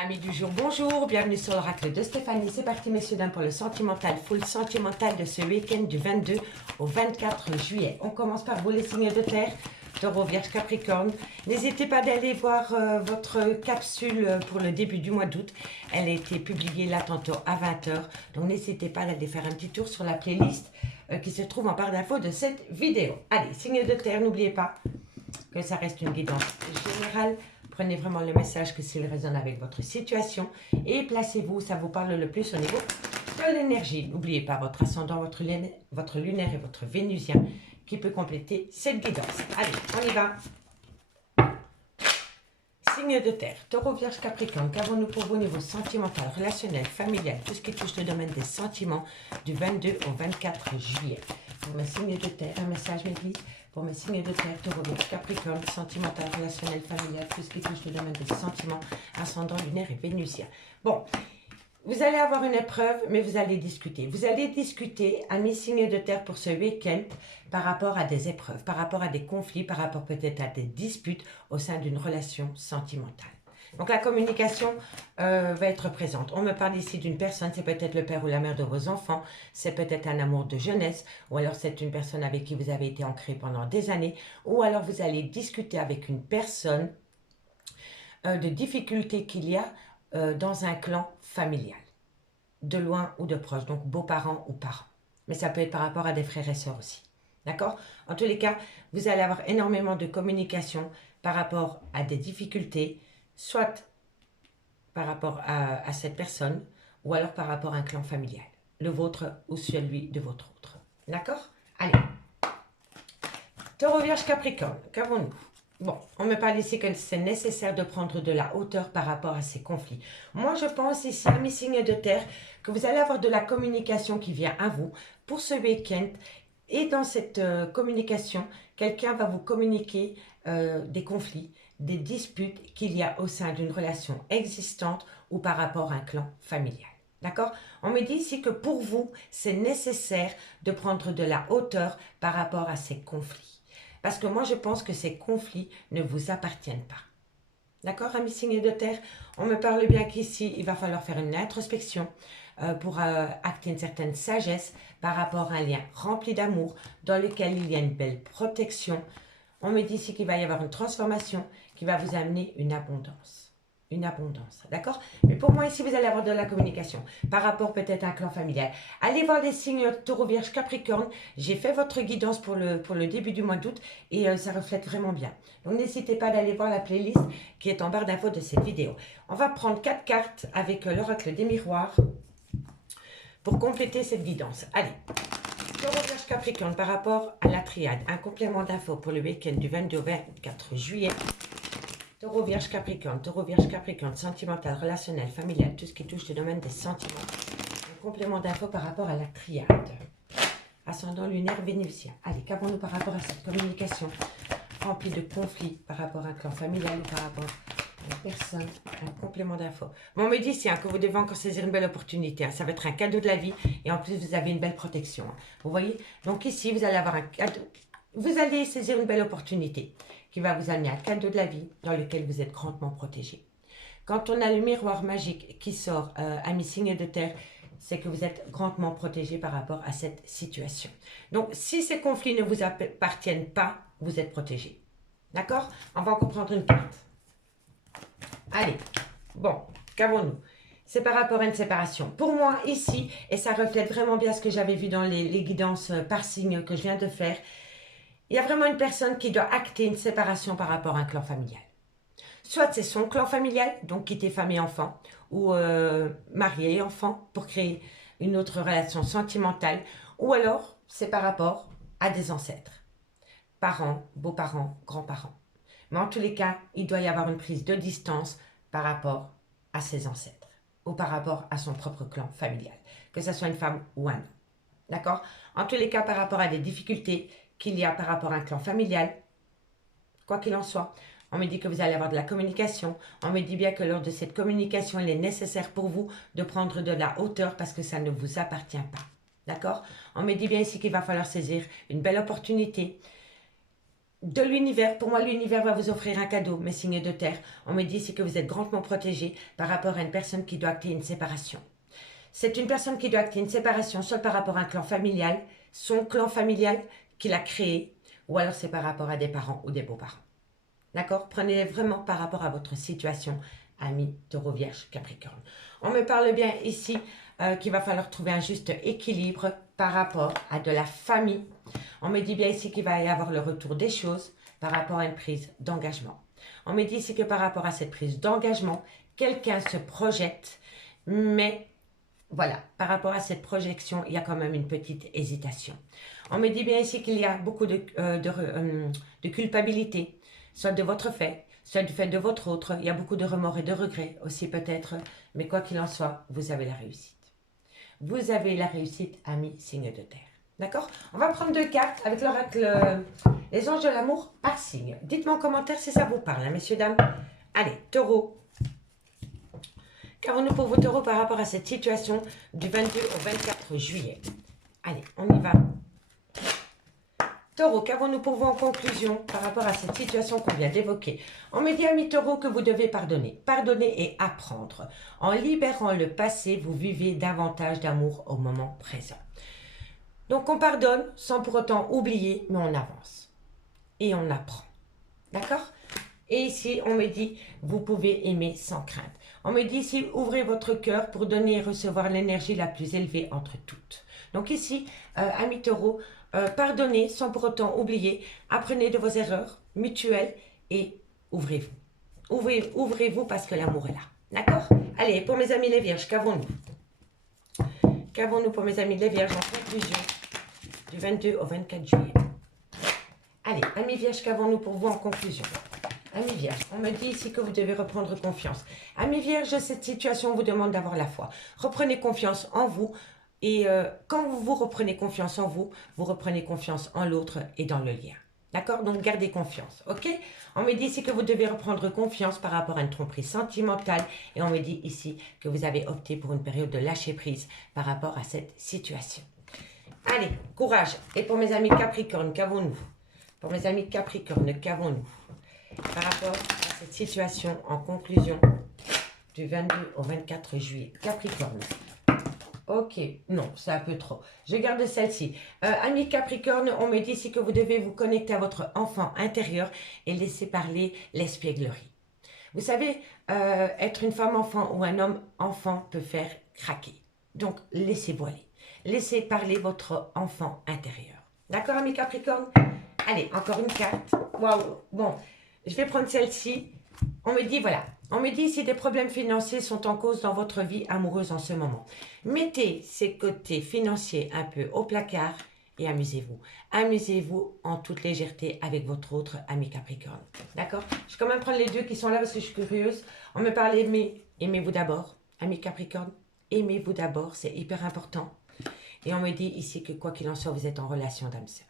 Amis du jour, bonjour, bienvenue sur l'oracle de Stéphanie. C'est parti messieurs dames pour le sentimental, full sentimental de ce week-end du 22 au 24 juillet. On commence par vous les signes de terre, Taureau, Vierge, Capricorne. N'hésitez pas d'aller voir votre capsule pour le début du mois d'août. Elle a été publiée là tantôt à 20 h. Donc n'hésitez pas d'aller faire un petit tour sur la playlist qui se trouve en barre d'infos de cette vidéo. Allez, signes de terre, n'oubliez pas que ça reste une guidance générale. Prenez vraiment le message que s'il résonne avec votre situation et placez-vous, ça vous parle le plus au niveau de l'énergie. N'oubliez pas votre ascendant, votre lunaire et votre vénusien qui peut compléter cette guidance. Allez, on y va. Signe de terre, Taureau, Vierge, Capricorne, qu'avons-nous pour vous au niveau sentimental, relationnel, familial, tout ce qui touche le domaine des sentiments du 22 au 24 juillet. Pour mes signes de terre, un message m'église. Pour mes signes de terre, Taureau, Vierge, Capricorne, sentimental, relationnel, familial, tout ce qui touche le domaine des sentiments, ascendant, lunaire et vénusien. Bon, vous allez avoir une épreuve, mais vous allez discuter. Vous allez discuter, amis signes de terre, pour ce week-end, par rapport à des épreuves, par rapport à des conflits, par rapport peut-être à des disputes au sein d'une relation sentimentale. Donc la communication va être présente. On me parle ici d'une personne, c'est peut-être le père ou la mère de vos enfants, c'est peut-être un amour de jeunesse, ou alors c'est une personne avec qui vous avez été ancré pendant des années, ou alors vous allez discuter avec une personne de difficultés qu'il y a dans un clan familial, de loin ou de proche, donc beaux-parents ou parents. Mais ça peut être par rapport à des frères et sœurs aussi. D'accord? En tous les cas, vous allez avoir énormément de communication par rapport à des difficultés, soit par rapport à cette personne, ou alors par rapport à un clan familial, le vôtre ou celui de votre autre. D'accord? Allez. Taureau, Vierge, Capricorne, qu'avons-nous? Bon, on me parle ici que c'est nécessaire de prendre de la hauteur par rapport à ces conflits. Moi, je pense ici, à mes signes de terre, que vous allez avoir de la communication qui vient à vous pour ce week-end. Et dans cette communication, quelqu'un va vous communiquer des conflits, des disputes qu'il y a au sein d'une relation existante ou par rapport à un clan familial. D'accord? On me dit ici que pour vous, c'est nécessaire de prendre de la hauteur par rapport à ces conflits. Parce que moi, je pense que ces conflits ne vous appartiennent pas. D'accord, amis signes de terre? On me parle bien qu'ici, il va falloir faire une introspection pour acter une certaine sagesse par rapport à un lien rempli d'amour dans lequel il y a une belle protection. On me dit ici qu'il va y avoir une transformation qui va vous amener une abondance. Une abondance, d'accord? Mais pour moi, ici, vous allez avoir de la communication par rapport peut-être à un clan familial. Allez voir les signes Taureau, Vierge, Capricorne. J'ai fait votre guidance pour le début du mois d'août et ça reflète vraiment bien. Donc, n'hésitez pas d'aller voir la playlist qui est en barre d'infos de cette vidéo. On va prendre 4 cartes avec l'oracle des miroirs pour compléter cette guidance. Allez, Taureau, Vierge, Capricorne par rapport à la triade. Un complément d'infos pour le week-end du 22 au 24 juillet. Taureau, Vierge, Capricorne, sentimental, relationnel, familial, tout ce qui touche le domaine des sentiments. Un complément d'infos par rapport à la triade. Ascendant lunaire vénusien. Allez, qu'avons-nous par rapport à cette communication remplie de conflits par rapport à un clan familial ou par rapport à une personne? Un complément d'infos. Bon, on me dit ici que vous devez encore saisir une belle opportunité. Ça va être un cadeau de la vie et en plus, vous avez une belle protection. Vous voyez? Donc ici, vous allez avoir un cadeau. Vous allez saisir une belle opportunité qui va vous amener un cadeau de la vie dans lequel vous êtes grandement protégé. Quand on a le miroir magique qui sort à mes signes de terre, c'est que vous êtes grandement protégé par rapport à cette situation. Donc, si ces conflits ne vous appartiennent pas, vous êtes protégé. D'accord? On va encore prendre une carte. Allez, bon, qu'avons-nous? C'est par rapport à une séparation. Pour moi, ici, et ça reflète vraiment bien ce que j'avais vu dans les guidances par signe que je viens de faire, il y a vraiment une personne qui doit acter une séparation par rapport à un clan familial. Soit c'est son clan familial, donc quitter femme et enfant, ou marié et enfant pour créer une autre relation sentimentale, ou alors c'est par rapport à des ancêtres, parents, beaux-parents, grands-parents. Mais en tous les cas, il doit y avoir une prise de distance par rapport à ses ancêtres, ou par rapport à son propre clan familial, que ce soit une femme ou un homme. D'accord? En tous les cas, par rapport à des difficultés qu'il y a par rapport à un clan familial, quoi qu'il en soit, on me dit que vous allez avoir de la communication. On me dit bien que lors de cette communication, il est nécessaire pour vous de prendre de la hauteur parce que ça ne vous appartient pas. D'accord? On me dit bien ici qu'il va falloir saisir une belle opportunité. de l'univers. Pour moi, l'univers va vous offrir un cadeau, mes signes de terre. On me dit ici que vous êtes grandement protégés par rapport à une personne qui doit acter une séparation. C'est une personne qui doit acter une séparation, soit par rapport à un clan familial, son clan familial qu'il a créé, ou alors c'est par rapport à des parents ou des beaux-parents. D'accord? Prenez vraiment par rapport à votre situation, amis Taureau, Vierge, Capricorne. On me parle bien ici qu'il va falloir trouver un juste équilibre par rapport à de la famille. On me dit bien ici qu'il va y avoir le retour des choses par rapport à une prise d'engagement. On me dit ici que par rapport à cette prise d'engagement, quelqu'un se projette, mais voilà, par rapport à cette projection, il y a quand même une petite hésitation. On me dit bien ici qu'il y a beaucoup de culpabilité, soit de votre fait, soit du fait de votre autre. Il y a beaucoup de remords et de regrets aussi peut-être, mais quoi qu'il en soit, vous avez la réussite. Vous avez la réussite, amis, signe de terre. D'accord? On va prendre 2 cartes avec l'oracle, les anges de l'amour par signe. Dites-moi en commentaire si ça vous parle, hein, messieurs, dames. Allez, taureau. Qu'avons-nous pour vos taureaux par rapport à cette situation du 22 au 24 juillet? Allez, on y va. Taureau, qu'avons-nous pour vous en conclusion par rapport à cette situation qu'on vient d'évoquer? On me dit, amis taureau, que vous devez pardonner. Pardonner et apprendre. En libérant le passé, vous vivez davantage d'amour au moment présent. Donc on pardonne sans pour autant oublier, mais on avance. Et on apprend. D'accord? Et ici, on me dit, vous pouvez aimer sans crainte. On me dit ici, ouvrez votre cœur pour donner et recevoir l'énergie la plus élevée entre toutes. Donc ici, amis taureau, pardonnez sans pour autant oublier, apprenez de vos erreurs mutuelles et ouvrez-vous. Ouvrez-vous parce que l'amour est là. D'accord? Allez, pour mes amis les vierges, qu'avons-nous? Qu'avons-nous pour mes amis les vierges en conclusion du 22 au 24 juillet? Allez, amis vierges, qu'avons-nous pour vous en conclusion? Amis vierges, on me dit ici que vous devez reprendre confiance. Amis vierges, cette situation vous demande d'avoir la foi. Reprenez confiance en vous. Et quand vous reprenez confiance en vous, vous reprenez confiance en l'autre et dans le lien. D'accord? Donc, gardez confiance. OK? On me dit ici que vous devez reprendre confiance par rapport à une tromperie sentimentale. Et on me dit ici que vous avez opté pour une période de lâcher prise par rapport à cette situation. Allez, courage. Et pour mes amis Capricorne, qu'avons-nous? Pour mes amis Capricorne, qu'avons-nous par rapport à cette situation en conclusion du 22 au 24 juillet? Capricorne. Ok, non, c'est un peu trop. Je garde celle-ci. Amis Capricorne, on me dit ici que vous devez vous connecter à votre enfant intérieur et laisser parler l'espièglerie. Vous savez, être une femme enfant ou un homme enfant peut faire craquer. Donc, laissez-vous aller. Laissez parler votre enfant intérieur. D'accord, amis Capricorne? Allez, encore une carte. Waouh, bon, je vais prendre celle-ci. On me dit, voilà, on me dit si des problèmes financiers sont en cause dans votre vie amoureuse en ce moment. Mettez ces côtés financiers un peu au placard et amusez-vous. Amusez-vous en toute légèreté avec votre autre ami Capricorne. D'accord? Je vais quand même prendre les deux qui sont là parce que je suis curieuse. On me parle aimer. Aimez-vous d'abord, ami Capricorne. Aimez-vous d'abord, c'est hyper important. Et on me dit ici que quoi qu'il en soit, vous êtes en relation d'âme-sœur.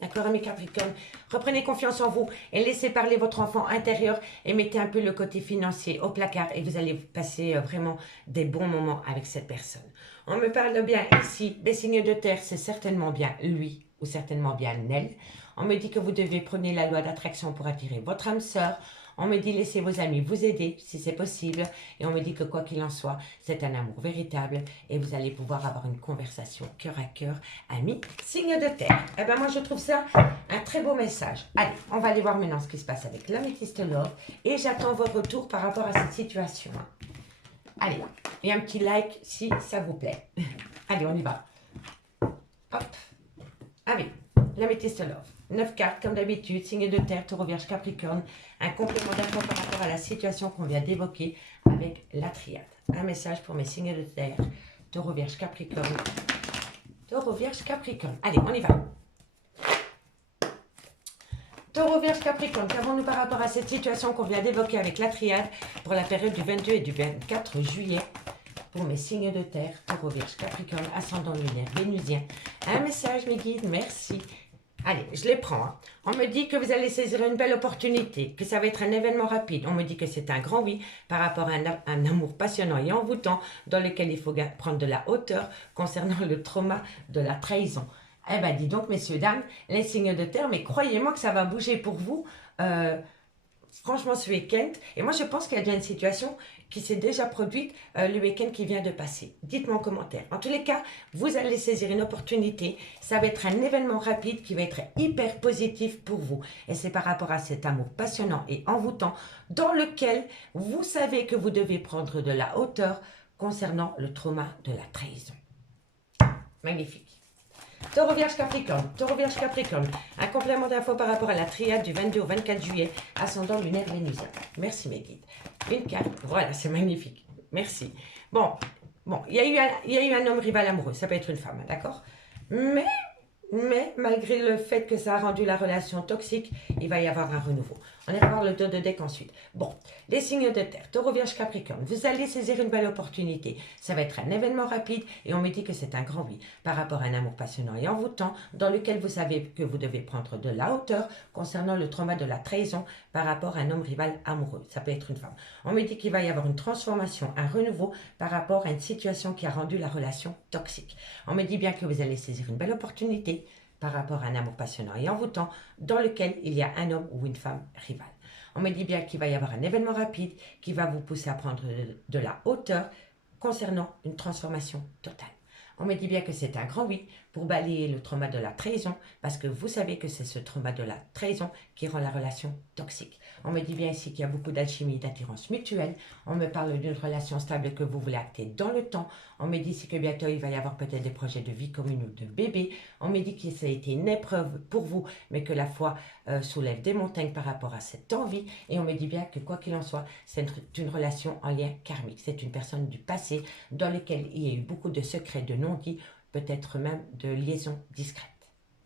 D'accord, amis Capricorne? Reprenez confiance en vous et laissez parler votre enfant intérieur et mettez un peu le côté financier au placard et vous allez passer vraiment des bons moments avec cette personne. On me parle bien ici, des signes de terre, c'est certainement bien lui ou certainement bien elle. On me dit que vous devez prendre la loi d'attraction pour attirer votre âme sœur. On me dit laissez vos amis vous aider si c'est possible. Et on me dit que quoi qu'il en soit, c'est un amour véritable. Et vous allez pouvoir avoir une conversation cœur à cœur, amis, signe de terre. Eh bien moi je trouve ça un très beau message. Allez, on va aller voir maintenant ce qui se passe avec l'Améthyste Love. Et j'attends vos retours par rapport à cette situation. Allez, et un petit like si ça vous plaît. Allez, on y va. Hop. Allez, l'Améthyste Love. 9 cartes, comme d'habitude, signe de terre, taureau, vierge, capricorne. Un complément d'info par rapport à la situation qu'on vient d'évoquer avec la triade. Un message pour mes signes de terre, taureau, vierge, capricorne. Taureau, vierge, capricorne. Allez, on y va. Taureau, vierge, capricorne. Qu'avons-nous par rapport à cette situation qu'on vient d'évoquer avec la triade pour la période du 22 et du 24 juillet pour mes signes de terre, taureau, vierge, capricorne, ascendant lunaire, vénusien. Un message, mes guides, merci. Allez, je les prends. Hein. On me dit que vous allez saisir une belle opportunité, que ça va être un événement rapide. On me dit que c'est un grand oui par rapport à un amour passionnant et envoûtant dans lequel il faut prendre de la hauteur concernant le trauma de la trahison. Eh bien, dis donc, messieurs, dames, les signes de terre, mais croyez-moi que ça va bouger pour vous. Franchement, ce week-end, et moi je pense qu'il y a déjà une situation qui s'est déjà produite le week-end qui vient de passer. Dites-moi en commentaire. En tous les cas, vous allez saisir une opportunité. Ça va être un événement rapide qui va être hyper positif pour vous. Et c'est par rapport à cet amour passionnant et envoûtant dans lequel vous savez que vous devez prendre de la hauteur concernant le trauma de la trahison. Magnifique. Taureau Vierge Capricorne, Taureau Vierge Capricorne, un complément d'infos par rapport à la triade du 22 au 24 juillet, ascendant lunaire vénusien. Merci mes guides. Une carte, voilà, c'est magnifique. Merci. Bon, il y a eu un homme rival amoureux, ça peut être une femme, d'accord? Mais malgré le fait que ça a rendu la relation toxique, il va y avoir un renouveau. On va voir le dos de deck ensuite. Bon, les signes de terre, Taureau Vierge Capricorne, vous allez saisir une belle opportunité. Ça va être un événement rapide et on me dit que c'est un grand oui par rapport à un amour passionnant et envoûtant dans lequel vous savez que vous devez prendre de la hauteur concernant le trauma de la trahison par rapport à un homme rival amoureux. Ça peut être une femme. On me dit qu'il va y avoir une transformation, un renouveau par rapport à une situation qui a rendu la relation toxique. On me dit bien que vous allez saisir une belle opportunité par rapport à un amour passionnant et envoûtant dans lequel il y a un homme ou une femme rivale. On me dit bien qu'il va y avoir un événement rapide qui va vous pousser à prendre de la hauteur concernant une transformation totale. On me dit bien que c'est un grand oui pour balayer le trauma de la trahison parce que vous savez que c'est ce trauma de la trahison qui rend la relation toxique. On me dit bien ici qu'il y a beaucoup d'alchimie et d'attirance mutuelle. On me parle d'une relation stable que vous voulez acter dans le temps. On me dit ici que bientôt il va y avoir peut-être des projets de vie commune ou de bébé. On me dit que ça a été une épreuve pour vous mais que la foi soulève des montagnes par rapport à cette envie. Et on me dit bien que quoi qu'il en soit, c'est une relation en lien karmique. C'est une personne du passé dans laquelle il y a eu beaucoup de secrets, de non-dits, peut-être même de liaisons discrètes.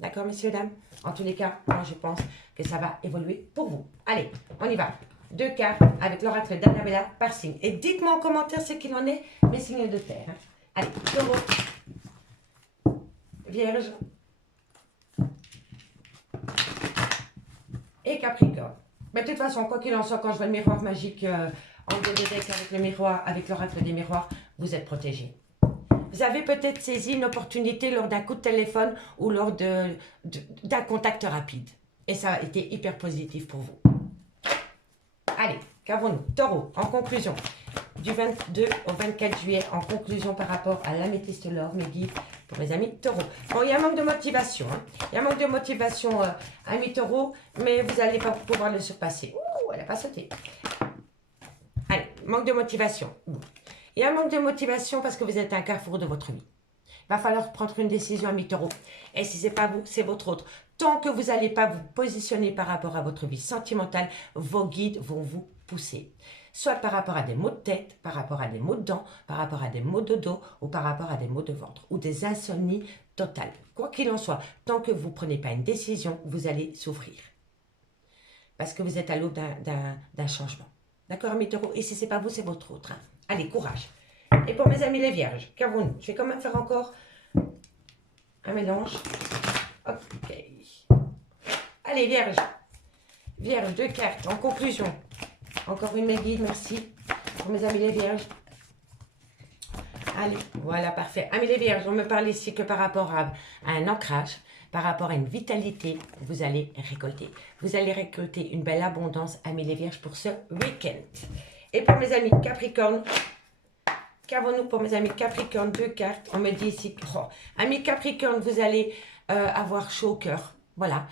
D'accord, messieurs, dames? En tous les cas, moi, je pense que ça va évoluer pour vous. Allez, on y va. 2 cartes avec l'oracle d'Annabella par signe. Et dites-moi en commentaire ce qu'il en est, mes signes de terre. Allez, Taureau, Vierge et Capricorne. Mais de toute façon, quoi qu'il en soit, quand je vois le miroir magique en deux de deck avec le miroir, avec l'oracle des miroirs, vous êtes protégés. Vous avez peut-être saisi une opportunité lors d'un coup de téléphone ou lors d'un contact rapide. Et ça a été hyper positif pour vous. Allez, qu'avons-nous? Taureau, en conclusion, du 22 au 24 juillet, en conclusion par rapport à l'améthyste l'or, mes guides, pour mes amis taureaux. Bon, il y a un manque de motivation. Hein. Il y a un manque de motivation, amis taureaux, mais vous n'allez pas pouvoir le surpasser. Ouh, elle n'a pas sauté. Allez, manque de motivation. Il y a un manque de motivation parce que vous êtes à un carrefour de votre vie. Il va falloir prendre une décision, amis taureaux. Et si ce n'est pas vous, c'est votre autre. Tant que vous n'allez pas vous positionner par rapport à votre vie sentimentale, vos guides vont vous pousser. Soit par rapport à des maux de tête, par rapport à des maux de dents, par rapport à des maux de dos ou par rapport à des maux de ventre ou des insomnies totales. Quoi qu'il en soit, tant que vous ne prenez pas une décision, vous allez souffrir. Parce que vous êtes à l'aube d'un changement. D'accord, amis taureaux? Et si ce n'est pas vous, c'est votre autre. Hein. Allez, courage. Et pour mes amis les vierges, qu'avons-nous? Je vais quand même faire encore un mélange. Ok. Allez, vierge. Vierge, 2 cartes. En conclusion, encore une mes guides, merci. Pour mes amis les vierges. Allez, voilà, parfait. Amis les vierges, on me parle ici que par rapport à un ancrage, par rapport à une vitalité, vous allez récolter. Vous allez récolter une belle abondance, amis les vierges, pour ce week-end. Et pour mes amis Capricorne, qu'avons-nous pour mes amis Capricorne? 2 cartes. On me dit ici, oh, amis Capricorne, vous allez avoir chaud au cœur. Voilà.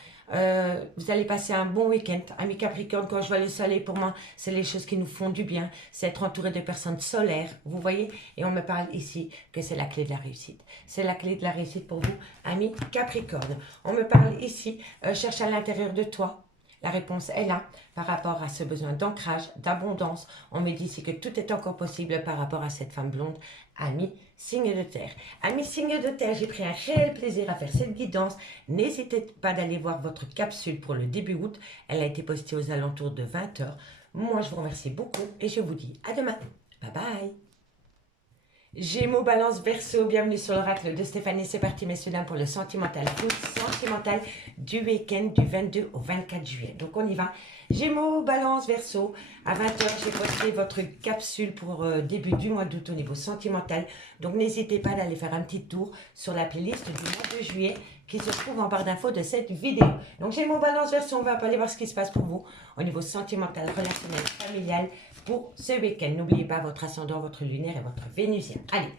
Vous allez passer un bon week-end. Amis Capricorne, quand je vois le soleil, pour moi, c'est les choses qui nous font du bien. C'est être entouré de personnes solaires, vous voyez. Et on me parle ici que c'est la clé de la réussite. C'est la clé de la réussite pour vous, amis Capricorne. On me parle ici, cherche à l'intérieur de toi. La réponse est là, par rapport à ce besoin d'ancrage, d'abondance. On me dit ici que tout est encore possible par rapport à cette femme blonde, ami signe de terre. Ami signe de terre, j'ai pris un réel plaisir à faire cette guidance. N'hésitez pas d'aller voir votre capsule pour le début août. Elle a été postée aux alentours de 20 h. Moi, je vous remercie beaucoup et je vous dis à demain. Bye bye. Gémeaux, Balance, Verseau, bienvenue sur l'oracle de Stéphanie. C'est parti, messieurs, dames, pour le sentimental. Coup sentimental du week-end du 22 au 24 juillet. Donc, on y va. Gémeaux, Balance, Verseau. À 20 h, j'ai posté votre capsule pour début du mois d'août au niveau sentimental. Donc, n'hésitez pas d'aller faire un petit tour sur la playlist du mois de juillet qui se trouve en barre d'infos de cette vidéo. Donc, Gémeaux, Balance, Verseau, on va aller voir ce qui se passe pour vous au niveau sentimental, relationnel, familial pour ce week-end. N'oubliez pas votre ascendant, votre lunaire et votre vénusien. Allez,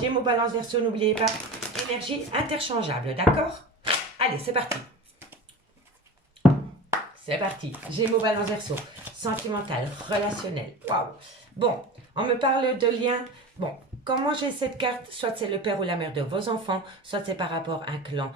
Gémeaux, Balance, Verseau, n'oubliez pas, énergie interchangeable, d'accord? Allez, c'est parti. C'est parti. Gémeaux, Balance, Verseau, sentimental, relationnel. Waouh. Bon, on me parle de liens. Bon, comment j'ai cette carte? Soit c'est le père ou la mère de vos enfants, soit c'est par rapport à un clan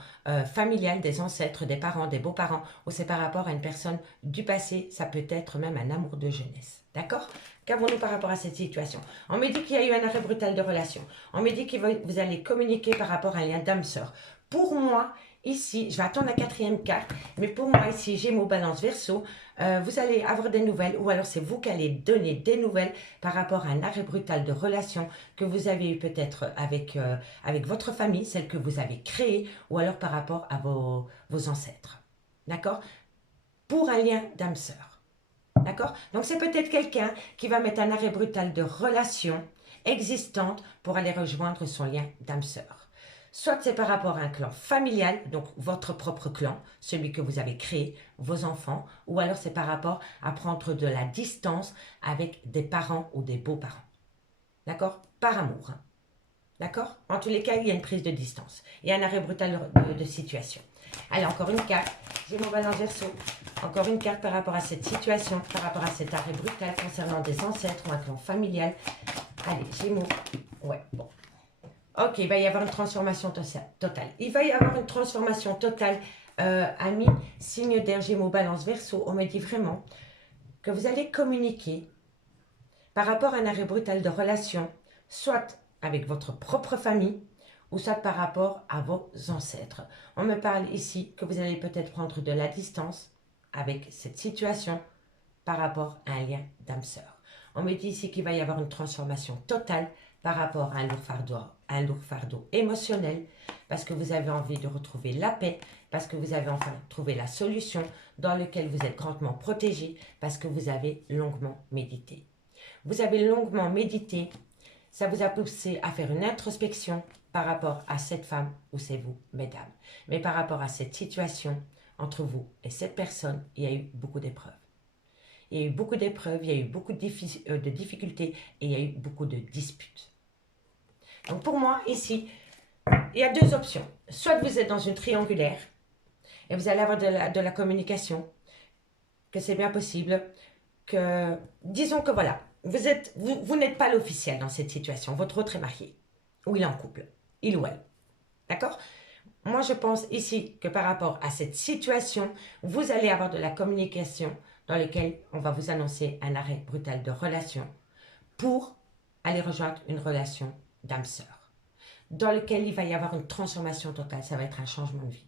familial, des ancêtres, des parents, des beaux-parents, ou c'est par rapport à une personne du passé. Ça peut être même un amour de jeunesse. D'accord? Qu'avons-nous par rapport à cette situation? On me dit qu'il y a eu un arrêt brutal de relation. On me dit que vous allez communiquer par rapport à un lien d'âme-sœur. Pour moi, ici, je vais attendre la quatrième carte, mais pour moi, ici, Gémeaux, Balance, Verseau, vous allez avoir des nouvelles, ou alors c'est vous qui allez donner des nouvelles par rapport à un arrêt brutal de relation que vous avez eu peut-être avec, avec votre famille, celle que vous avez créée, ou alors par rapport à vos ancêtres. D'accord? Pour un lien d'âme-sœur. D'accord? Donc, c'est peut-être quelqu'un qui va mettre un arrêt brutal de relation existante pour aller rejoindre son lien d'âme-sœur. Soit c'est par rapport à un clan familial, donc votre propre clan, celui que vous avez créé, vos enfants, ou alors c'est par rapport à prendre de la distance avec des parents ou des beaux-parents. D'accord? Par amour. Hein. D'accord? En tous les cas, il y a une prise de distance. Il y a un arrêt brutal de situation. Allez, encore une carte. Gémeaux, Balance, Verseau. Encore une carte par rapport à cette situation, par rapport à cet arrêt brutal concernant des ancêtres ou un clan familial. Allez, Gémeaux. Ouais, bon. Ok, il va y avoir une transformation totale. Il va y avoir une transformation totale, amis. Signe d'air, Gémeaux, Balance, Verseau. On me dit vraiment que vous allez communiquer par rapport à un arrêt brutal de relation, soit avec votre propre famille, ou soit par rapport à vos ancêtres. On me parle ici que vous allez peut-être prendre de la distance avec cette situation par rapport à un lien d'âme-sœur. On me dit ici qu'il va y avoir une transformation totale par rapport à un lourd fardeau émotionnel, parce que vous avez envie de retrouver la paix, parce que vous avez enfin trouvé la solution dans laquelle vous êtes grandement protégé, parce que vous avez longuement médité. Vous avez longuement médité, ça vous a poussé à faire une introspection par rapport à cette femme ou c'est vous, mesdames. Mais par rapport à cette situation entre vous et cette personne, il y a eu beaucoup d'épreuves. Il y a eu beaucoup d'épreuves, il y a eu beaucoup de difficultés et il y a eu beaucoup de disputes. Donc pour moi, ici, il y a deux options. Soit vous êtes dans une triangulaire et vous allez avoir de la communication, que c'est bien possible, que, disons que voilà, vous n'êtes pas l'officiel dans cette situation. Votre autre est marié ou il est en couple, il ou elle. D'accord? Moi, je pense ici que par rapport à cette situation, vous allez avoir de la communication dans laquelle on va vous annoncer un arrêt brutal de relation pour aller rejoindre une relation d'âme-sœur, dans lequel il va y avoir une transformation totale. Ça va être un changement de vie.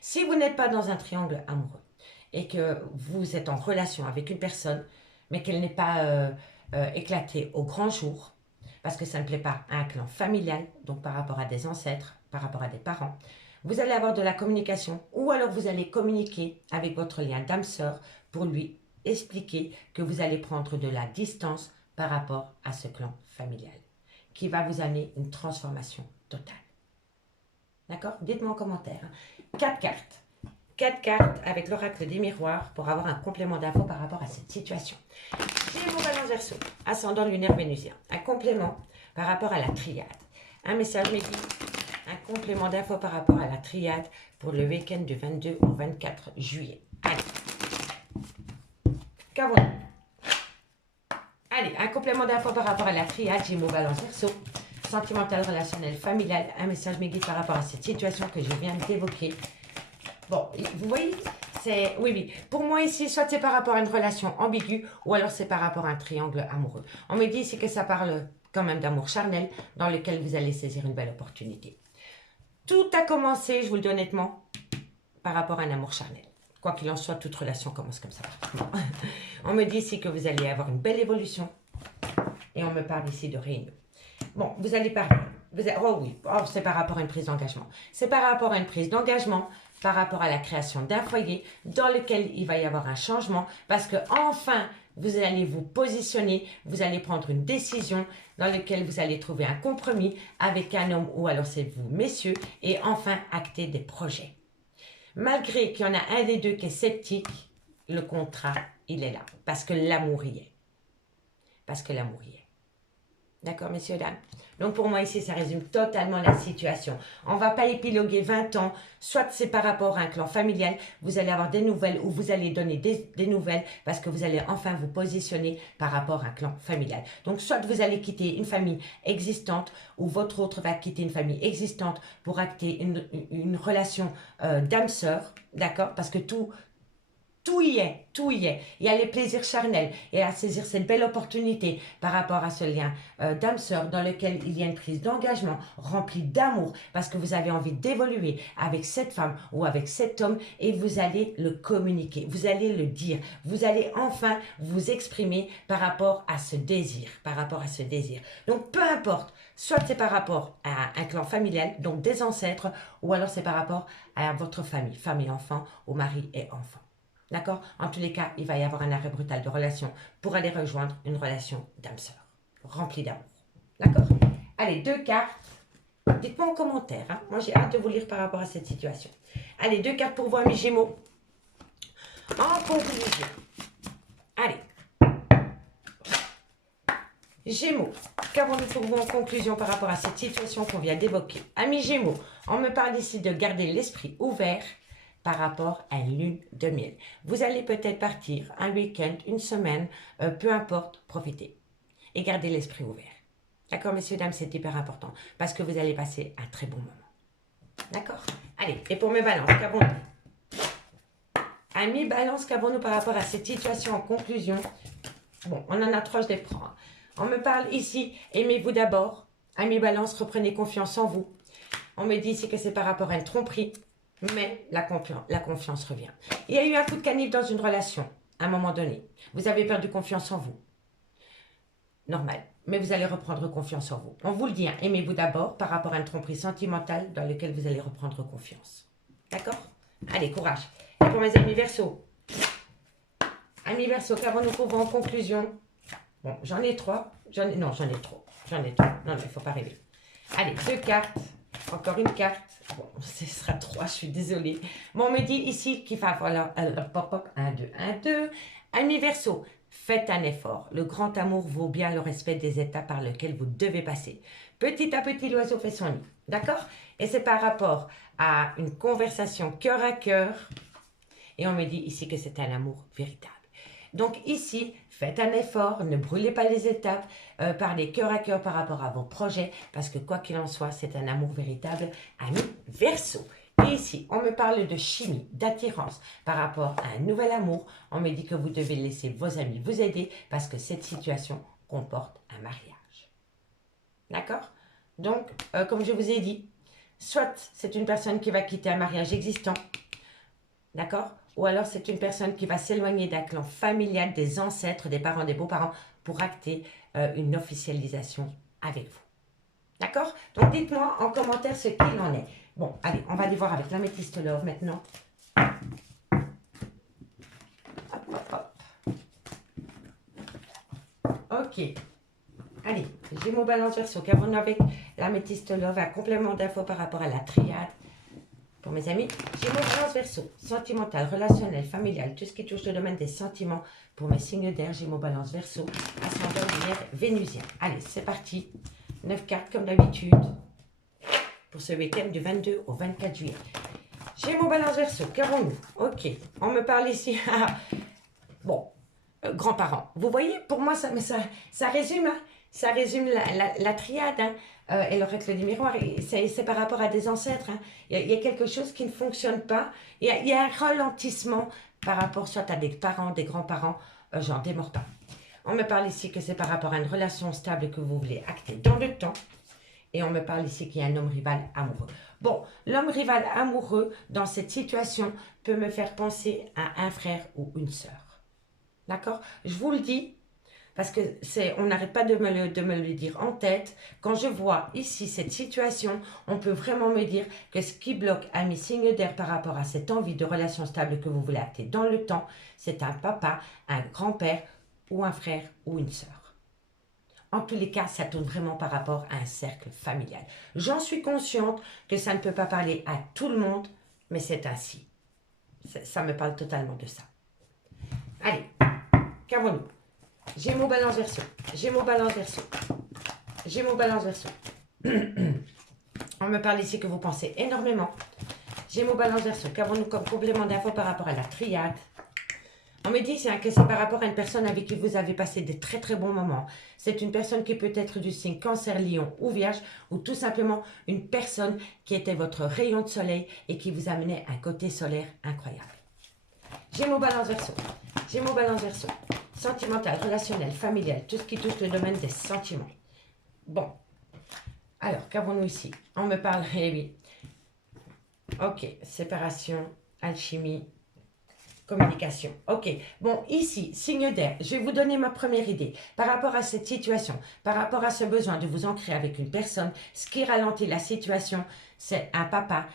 Si vous n'êtes pas dans un triangle amoureux et que vous êtes en relation avec une personne, mais qu'elle n'est pas éclatée au grand jour, parce que ça ne plaît pas à un clan familial, donc par rapport à des ancêtres, par rapport à des parents, vous allez avoir de la communication, ou alors vous allez communiquer avec votre lien d'âme-sœur pour lui expliquer que vous allez prendre de la distance par rapport à ce clan familial, qui va vous amener une transformation totale. D'accord? Dites-moi en commentaire. 4 cartes. 4 cartes avec l'oracle des miroirs pour avoir un complément d'info par rapport à cette situation. Gémeaux, Balance, Verseau, ascendant lunaire vénusien. Un complément par rapport à la triade. Un message médium, un complément d'info par rapport à la triade pour le week-end du 22 au 24 juillet. Allez. Qu'avons-nous? Allez, un complément d'info par rapport à la triade, Gémeaux, Balance, Verseau. Sentimental, relationnel, familial. Un message médium par rapport à cette situation que je viens d'évoquer. Bon, vous voyez, c'est... Oui, oui. Pour moi ici, soit c'est par rapport à une relation ambiguë, ou alors c'est par rapport à un triangle amoureux. On me dit ici que ça parle quand même d'amour charnel, dans lequel vous allez saisir une belle opportunité. Tout a commencé, je vous le dis honnêtement, par rapport à un amour charnel. Quoi qu'il en soit, toute relation commence comme ça. Bon. On me dit ici que vous allez avoir une belle évolution, et on me parle ici de réunion. Bon, vous allez parler. Oh oui, oh, c'est par rapport à une prise d'engagement. C'est par rapport à une prise d'engagement, par rapport à la création d'un foyer dans lequel il va y avoir un changement parce que enfin, vous allez vous positionner, vous allez prendre une décision dans laquelle vous allez trouver un compromis avec un homme ou alors c'est vous, messieurs, et enfin acter des projets. Malgré qu'il y en a un des deux qui est sceptique, le contrat, il est là parce que l'amour y est. Parce que l'amour y est. D'accord, messieurs, dames? Donc, pour moi, ici, ça résume totalement la situation. On ne va pas épiloguer 20 ans. Soit c'est par rapport à un clan familial, vous allez avoir des nouvelles ou vous allez donner des nouvelles parce que vous allez enfin vous positionner par rapport à un clan familial. Donc, soit vous allez quitter une famille existante ou votre autre va quitter une famille existante pour acter une relation d'âme-sœur, d'accord? Parce que tout y est, tout y est. Il y a les plaisirs charnels et à saisir cette belle opportunité par rapport à ce lien d'âme-sœur dans lequel il y a une prise d'engagement remplie d'amour parce que vous avez envie d'évoluer avec cette femme ou avec cet homme et vous allez le communiquer, vous allez le dire, vous allez enfin vous exprimer par rapport à ce désir, par rapport à ce désir. Donc peu importe, soit c'est par rapport à un clan familial, donc des ancêtres, ou alors c'est par rapport à votre famille, femme et enfant, ou mari et enfant. D'accord? En tous les cas, il va y avoir un arrêt brutal de relation pour aller rejoindre une relation d'âme-sœur, remplie d'amour. D'accord? Allez, 2 cartes. Dites-moi en commentaire. Hein? Moi, j'ai hâte de vous lire par rapport à cette situation. Allez, 2 cartes pour vous, mes Gémeaux. En conclusion. Allez. Gémeaux, qu'avons-nous pour vous en conclusion par rapport à cette situation qu'on vient d'évoquer? Amis Gémeaux, on me parle ici de garder l'esprit ouvert par rapport à une lune de miel. Vous allez peut-être partir un week-end, une semaine, peu importe, profitez. Et gardez l'esprit ouvert. D'accord, messieurs, dames, c'est hyper important. Parce que vous allez passer un très bon moment. D'accord? Allez, et pour mes balances, qu'avons-nous? Amis balance, qu'avons-nous par rapport à cette situation en conclusion? Bon, on en a 3, je les prends. On me parle ici, aimez-vous d'abord. Amis balance, reprenez confiance en vous. On me dit ici que c'est par rapport à une tromperie. Mais la confiance revient. Il y a eu un coup de canif dans une relation, à un moment donné. Vous avez perdu confiance en vous. Normal. Mais vous allez reprendre confiance en vous. On vous le dit, hein, aimez-vous d'abord par rapport à une tromperie sentimentale dans laquelle vous allez reprendre confiance. D'accord? Allez, courage. Et pour mes amis Verseaux. Amis Verseaux, qu'avons-nous pour vous en conclusion? Bon, j'en ai 3. Non, j'en ai trop. J'en ai trop. Non, mais il ne faut pas rêver. Allez, 2 cartes. Encore une carte. Bon, ce sera 3, je suis désolée. Bon, on me dit ici qu'il va falloir... 1, 2, 1, 2. Amis Verseaux, faites un effort. Le grand amour vaut bien le respect des étapes par lesquelles vous devez passer. Petit à petit, l'oiseau fait son nid. D'accord? Et c'est par rapport à une conversation cœur à cœur. Et on me dit ici que c'est un amour véritable. Donc ici, faites un effort, ne brûlez pas les étapes, parlez cœur à cœur par rapport à vos projets, parce que quoi qu'il en soit, c'est un amour véritable, ami Verseau. Et ici, on me parle de chimie, d'attirance par rapport à un nouvel amour. On me dit que vous devez laisser vos amis vous aider, parce que cette situation comporte un mariage. D'accord? Donc, comme je vous ai dit, soit c'est une personne qui va quitter un mariage existant, d'accord? Ou alors c'est une personne qui va s'éloigner d'un clan familial, des ancêtres, des parents, des beaux-parents, pour acter une officialisation avec vous. D'accord? Donc dites-moi en commentaire ce qu'il en est. Bon, allez, on va aller voir avec l'améthyste love maintenant. Hop, hop, hop. Ok. Allez, Gémeaux, Balance, Verseau, qu'avons-nous avec l'améthyste love? Un complément d'infos par rapport à la triade. Pour mes amis, Gémeaux, Balance, Verseau, sentimental, relationnel, familial, tout ce qui touche le domaine des sentiments. Pour mes signes d'air, Gémeaux, Balance, Verseau, ascendant lumière vénusien. Allez, c'est parti. 9 cartes comme d'habitude pour ce week-end du 22 au 24 juillet. Gémeaux, Balance, Verseau, qu'avons-nous? Ok, on me parle ici. Bon, grands-parents. Vous voyez, pour moi, ça résume, hein, ça résume la triade. Hein. Et le règle du miroir, c'est par rapport à des ancêtres. Hein. Il y a quelque chose qui ne fonctionne pas. Il y a un ralentissement par rapport soit à des parents, des grands-parents, genre des morts pas. On me parle ici que c'est par rapport à une relation stable que vous voulez acter dans le temps. Et on me parle ici qu'il y a un homme rival amoureux. Bon, l'homme rival amoureux, dans cette situation, peut me faire penser à un frère ou une sœur. D'accord? Je vous le dis, parce que on n'arrête pas de me le dire en tête. Quand je vois ici cette situation, on peut vraiment me dire que ce qui bloque Amis signe d'air par rapport à cette envie de relation stable que vous voulez acter dans le temps, c'est un papa, un grand-père ou un frère ou une sœur. En tous les cas, ça tourne vraiment par rapport à un cercle familial. J'en suis consciente que ça ne peut pas parler à tout le monde, mais c'est ainsi. Ça me parle totalement de ça. Allez, qu'avons-nous? Gémeaux, balance, verseau. Gémeaux, balance, verseau. Gémeaux, balance, verseau. On me parle ici que vous pensez énormément. Gémeaux, balance, verseau. Qu'avons-nous comme complément d'info par rapport à la triade? On me dit que c'est par rapport à une personne avec qui vous avez passé de très très bons moments. C'est une personne qui peut être du signe Cancer, Lion ou Vierge, ou tout simplement une personne qui était votre rayon de soleil et qui vous amenait un côté solaire incroyable. Gémeaux, balance, verseau. Gémeaux, balance, verseau. Sentimental, relationnel, familial, tout ce qui touche le domaine des sentiments. Bon. Alors, qu'avons-nous ici? On me parle, eh oui. Ok, séparation, alchimie, communication. Ok, bon, ici, signe d'air, je vais vous donner ma première idée. Par rapport à cette situation, par rapport à ce besoin de vous ancrer avec une personne, ce qui ralentit la situation, c'est un papa,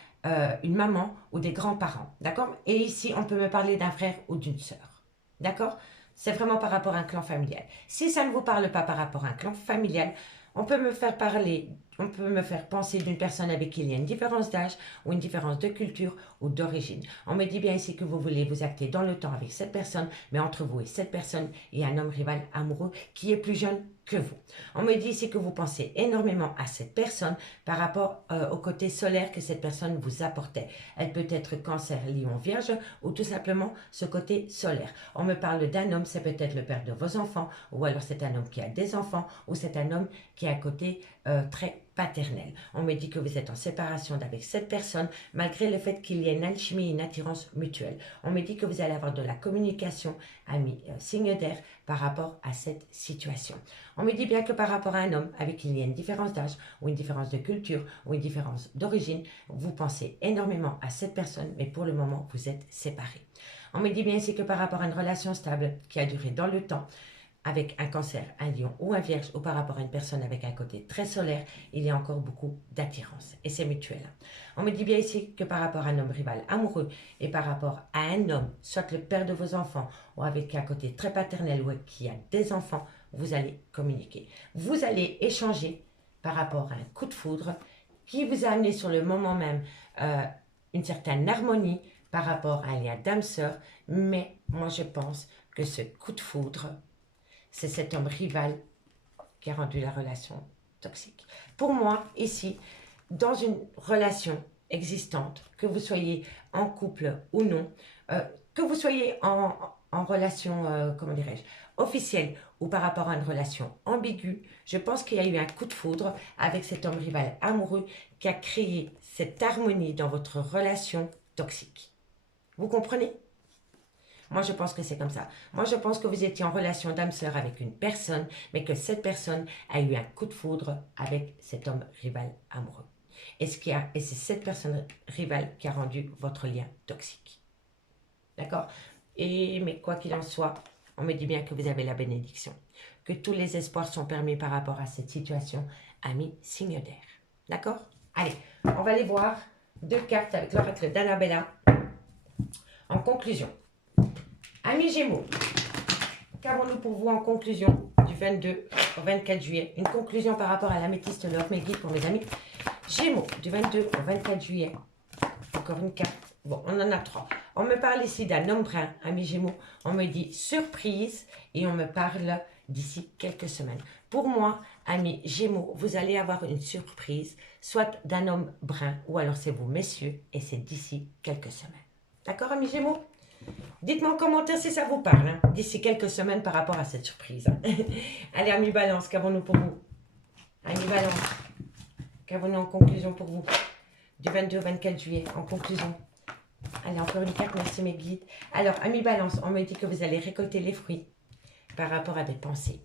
une maman ou des grands-parents. D'accord? Et ici, on peut me parler d'un frère ou d'une sœur. D'accord? C'est vraiment par rapport à un clan familial. Si ça ne vous parle pas par rapport à un clan familial, on peut me faire parler, on peut me faire penser d'une personne avec qui il y a une différence d'âge ou une différence de culture ou d'origine. On me dit bien ici que vous voulez vous acter dans le temps avec cette personne, mais entre vous et cette personne, il y a un homme rival amoureux qui est plus jeune que vous. On me dit ici que vous pensez énormément à cette personne par rapport au côté solaire que cette personne vous apportait. Elle peut être Cancer, Lion, Vierge ou tout simplement ce côté solaire. On me parle d'un homme, c'est peut-être le père de vos enfants ou alors c'est un homme qui a des enfants ou c'est un homme qui a un côté très paternel. On me dit que vous êtes en séparation avec cette personne malgré le fait qu'il y ait une alchimie et une attirance mutuelle. On me dit que vous allez avoir de la communication, Amis signe d'air, par rapport à cette situation. On me dit bien que par rapport à un homme avec qui il y a une différence d'âge ou une différence de culture ou une différence d'origine, vous pensez énormément à cette personne, mais pour le moment, vous êtes séparés. On me dit bien ici que par rapport à une relation stable qui a duré dans le temps, avec un Cancer, un Lion ou un Vierge, ou par rapport à une personne avec un côté très solaire, il y a encore beaucoup d'attirance et c'est mutuel. On me dit bien ici que par rapport à un homme rival amoureux et par rapport à un homme, soit le père de vos enfants ou avec un côté très paternel ou qui a des enfants, vous allez communiquer. Vous allez échanger par rapport à un coup de foudre qui vous a amené sur le moment même une certaine harmonie par rapport à un lien d'âme-sœur, mais moi je pense que ce coup de foudre, c'est cet homme rival qui a rendu la relation toxique. Pour moi, ici, dans une relation existante, que vous soyez en couple ou non, que vous soyez en relation, comment dirais-je, officielle ou par rapport à une relation ambiguë, je pense qu'il y a eu un coup de foudre avec cet homme rival amoureux qui a créé cette harmonie dans votre relation toxique. Vous comprenez ? Moi, je pense que c'est comme ça. Moi, je pense que vous étiez en relation d'âme-sœur avec une personne, mais que cette personne a eu un coup de foudre avec cet homme rival amoureux. Et c'est cette personne rivale qui a rendu votre lien toxique. D'accord? Mais quoi qu'il en soit, on me dit bien que vous avez la bénédiction. Que tous les espoirs sont permis par rapport à cette situation. Amis signe d'air. D'accord? Allez, on va aller voir 2 cartes avec l'oracle d'Annabella. En conclusion. Amis Gémeaux, qu'avons-nous pour vous en conclusion du 22 au 24 juillet? Une conclusion par rapport à l'améthyste Love, mes guides pour mes amis Gémeaux, du 22 au 24 juillet. Encore une carte. Bon, on en a 3. On me parle ici d'un homme brun, amis Gémeaux. On me dit surprise et on me parle d'ici quelques semaines. Pour moi, amis Gémeaux, vous allez avoir une surprise, soit d'un homme brun ou alors c'est vous, messieurs, et c'est d'ici quelques semaines. D'accord, amis Gémeaux? Dites-moi en commentaire si ça vous parle, hein, d'ici quelques semaines par rapport à cette surprise. Allez, amis Balance, qu'avons-nous pour vous? Amis Balance, qu'avons-nous en conclusion pour vous? Du 22 au 24 juillet, en conclusion. Allez, encore une carte, merci mes guides. Alors, amis Balance, on me dit que vous allez récolter les fruits par rapport à des pensées.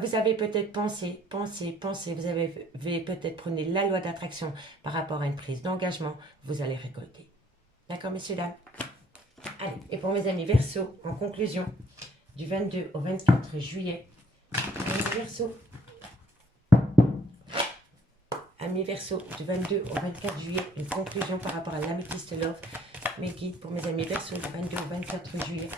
Vous avez peut-être pensé, vous avez peut-être prôné la loi d'attraction par rapport à une prise d'engagement, vous allez récolter. D'accord, messieurs, dames? Allez, et pour mes amis Verseau, en conclusion, du 22 au 24 juillet, Amis Verseau. Amis Verseau, du 22 au 24 juillet, une conclusion par rapport à l'améthyste love. Mes guides pour mes amis Verseau, du 22 au 24 juillet.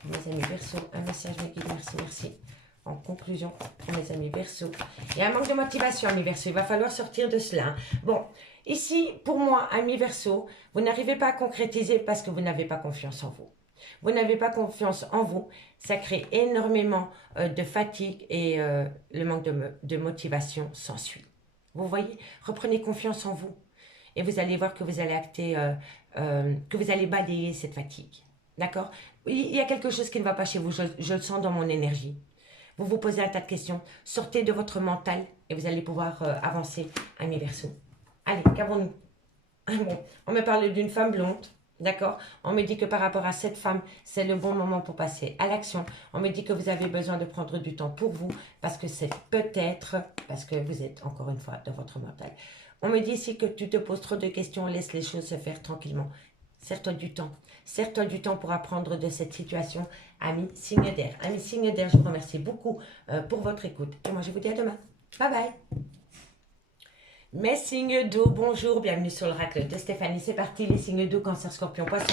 Pour mes amis Verseau, un message, mes guides, merci, merci. En conclusion, pour mes amis Verseau, il y a un manque de motivation, amis Verseau, il va falloir sortir de cela. Hein. Bon, ici, pour moi, amis Verseau, vous n'arrivez pas à concrétiser parce que vous n'avez pas confiance en vous. Vous n'avez pas confiance en vous, ça crée énormément de fatigue et le manque de motivation s'ensuit. Vous voyez, reprenez confiance en vous et vous allez voir que vous allez acter, que vous allez balayer cette fatigue. D'accord? Il y a quelque chose qui ne va pas chez vous, je le sens dans mon énergie. Vous vous posez un tas de questions, sortez de votre mental et vous allez pouvoir avancer, amis Verseau. Allez, qu'avons-nous? Bon, on me parle d'une femme blonde. D'accord? On me dit que par rapport à cette femme, c'est le bon moment pour passer à l'action. On me dit que vous avez besoin de prendre du temps pour vous parce que c'est peut-être, parce que vous êtes encore une fois dans votre mental. On me dit ici que tu te poses trop de questions, laisse les choses se faire tranquillement. Serre-toi du temps. Serre-toi du temps pour apprendre de cette situation. Ami signe d'air. Ami signe d'air, je vous remercie beaucoup pour votre écoute. Et moi, je vous dis à demain. Bye bye. Mes signes d'eau, bonjour, bienvenue sur l'oracle de Stéphanie. C'est parti, les signes d'eau, Cancer, Scorpion, Poisson.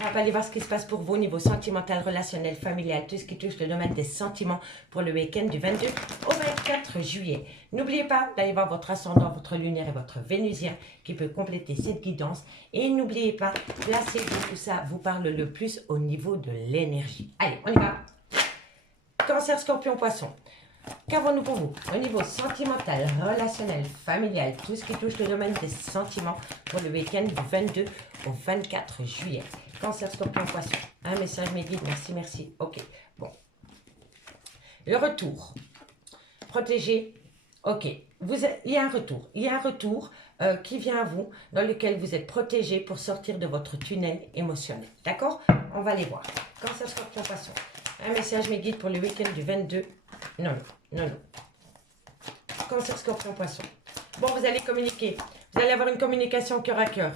On va aller voir ce qui se passe pour vous au niveau sentimental, relationnel, familial, tout ce qui touche le domaine des sentiments pour le week-end du 22 au 24 juillet. N'oubliez pas d'aller voir votre ascendant, votre lunaire et votre vénusien qui peut compléter cette guidance. Et n'oubliez pas, placez-vous, tout ça vous parle le plus au niveau de l'énergie. Allez, on y va. Cancer, Scorpion, Poisson. Qu'avons-nous pour vous au niveau sentimental, relationnel, familial, tout ce qui touche le domaine des sentiments pour le week-end du 22 au 24 juillet. Cancer, Scorpion, Poisson. Un message, mes guides, merci, merci. Ok, bon. Le retour. Protégé. Ok, il y a un retour. Il y a un retour qui vient à vous, dans lequel vous êtes protégé pour sortir de votre tunnel émotionnel. D'accord? On va les voir. Cancer, Scorpion, Poisson. Un message, mes guides, pour le week-end du 22. Non, non, non. Cancer, Scorpion, Poisson. Bon, vous allez communiquer. Vous allez avoir une communication cœur à cœur.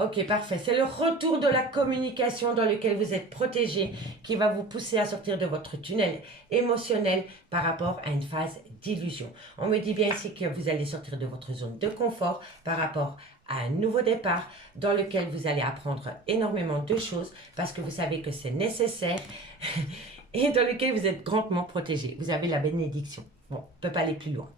Ok, parfait. C'est le retour de la communication dans lequel vous êtes protégé qui va vous pousser à sortir de votre tunnel émotionnel par rapport à une phase d'illusion. On me dit bien ici que vous allez sortir de votre zone de confort par rapport à un nouveau départ dans lequel vous allez apprendre énormément de choses parce que vous savez que c'est nécessaire et dans lequel vous êtes grandement protégé. Vous avez la bénédiction. Bon, on ne peut pas aller plus loin.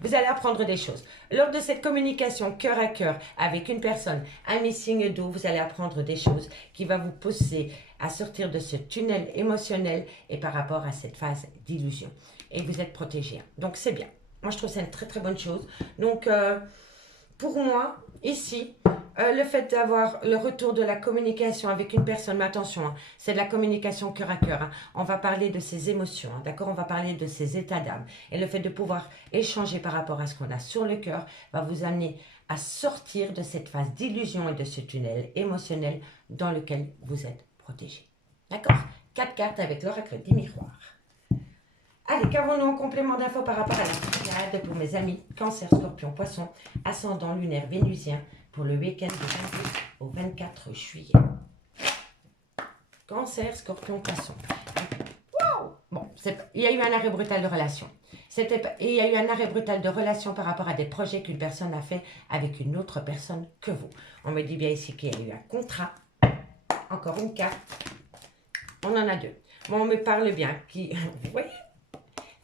Vous allez apprendre des choses. Lors de cette communication cœur à cœur avec une personne, un signe d'eau, vous allez apprendre des choses qui vont vous pousser à sortir de ce tunnel émotionnel et par rapport à cette phase d'illusion. Et vous êtes protégé. Donc c'est bien. Moi je trouve ça une très très bonne chose. Donc pour moi, ici, le fait d'avoir le retour de la communication avec une personne, mais attention, hein, c'est de la communication cœur à cœur. Hein. On va parler de ses émotions, hein, d'accord? On va parler de ses états d'âme. Et le fait de pouvoir échanger par rapport à ce qu'on a sur le cœur va vous amener à sortir de cette phase d'illusion et de ce tunnel émotionnel dans lequel vous êtes protégé. D'accord? 4 cartes avec l'oracle des miroirs. Allez, qu'avons-nous en complément d'infos par rapport à la triade pour mes amis Cancer, Scorpion, Poisson, ascendant lunaire vénusien pour le week-end du 22 au 24 juillet. Cancer, Scorpion, Poisson. Wow! Bon, il y a eu un arrêt brutal de relation. Il y a eu un arrêt brutal de relation par rapport à des projets qu'une personne a fait avec une autre personne que vous. On me dit bien ici qu'il y a eu un contrat. Encore une carte. On en a deux. Bon, on me parle bien. Vous voyez?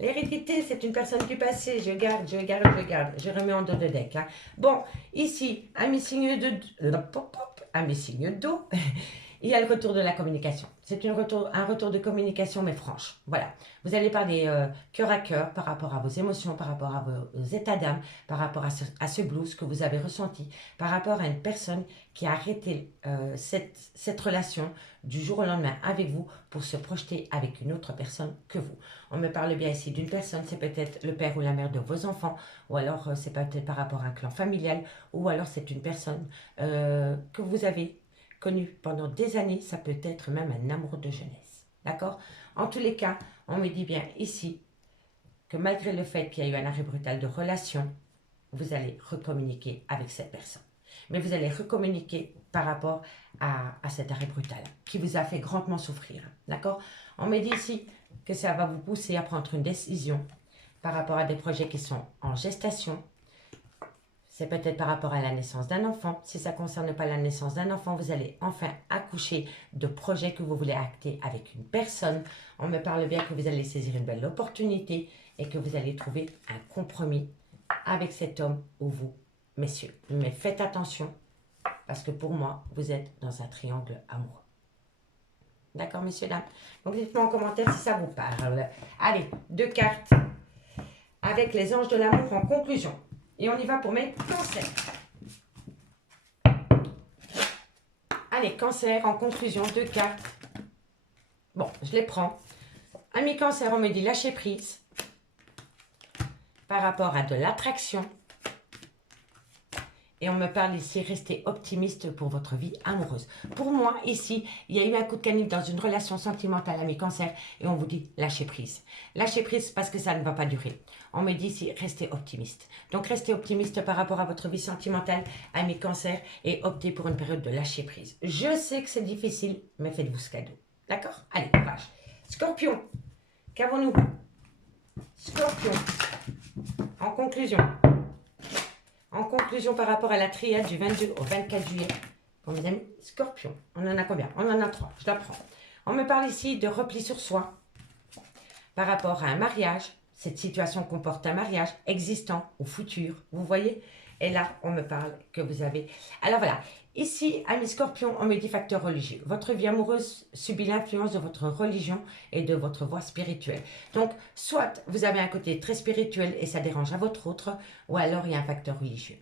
L'hérédité, c'est une personne du passé. Je garde, je garde, je garde. Je remets en dos de deck. Hein. Bon, ici, un signe d'eau. Il y a le retour de la communication. C'est un retour de communication, mais franche. Voilà. Vous allez parler cœur à cœur par rapport à vos émotions, par rapport à vos états d'âme, par rapport à ce blues que vous avez ressenti, par rapport à une personne qui a arrêté cette relation du jour au lendemain avec vous pour se projeter avec une autre personne que vous. On me parle bien ici d'une personne, c'est peut-être le père ou la mère de vos enfants, ou alors c'est peut-être par rapport à un clan familial, ou alors c'est une personne que vous avez connu pendant des années, ça peut être même un amour de jeunesse. D'accord? En tous les cas, on me dit bien ici que malgré le fait qu'il y a eu un arrêt brutal de relation, vous allez recommuniquer avec cette personne. Mais vous allez recommuniquer par rapport à cet arrêt brutal qui vous a fait grandement souffrir. D'accord? On me dit ici que ça va vous pousser à prendre une décision par rapport à des projets qui sont en gestation. C'est peut-être par rapport à la naissance d'un enfant. Si ça ne concerne pas la naissance d'un enfant, vous allez enfin accoucher de projets que vous voulez acter avec une personne. On me parle bien que vous allez saisir une belle opportunité et que vous allez trouver un compromis avec cet homme ou vous, messieurs. Mais faites attention parce que pour moi, vous êtes dans un triangle amoureux. D'accord, messieurs, dames? Donc, dites-moi en commentaire si ça vous parle. Allez, 2 cartes avec les anges de l'amour en conclusion. Et on y va pour mes cancers. Allez, cancer, en conclusion, 2 cartes. Bon, je les prends. Ami cancer, on me dit lâcher prise par rapport à de l'attraction. Et on me parle ici, restez optimiste pour votre vie amoureuse. Pour moi, ici, il y a eu un coup de canif dans une relation sentimentale, ami cancer, et on vous dit lâcher prise. Lâcher prise parce que ça ne va pas durer. On me dit ici, restez optimiste. Donc, restez optimiste par rapport à votre vie sentimentale, ami cancer, et optez pour une période de lâcher prise. Je sais que c'est difficile, mais faites-vous ce cadeau. D'accord? Allez, courage. Scorpion, qu'avons-nous? Scorpion, en conclusion. En conclusion, par rapport à la triade du 22 au 24 juillet, pour mes amis, Scorpion, on en a combien? On en a 3, je la prends. On me parle ici de repli sur soi par rapport à un mariage. Cette situation comporte un mariage existant ou futur, vous voyez? Et là, on me parle que vous avez... Alors voilà, ici, ami Scorpion, on me dit facteur religieux. Votre vie amoureuse subit l'influence de votre religion et de votre voie spirituelle. Donc, soit vous avez un côté très spirituel et ça dérange à votre autre, ou alors il y a un facteur religieux.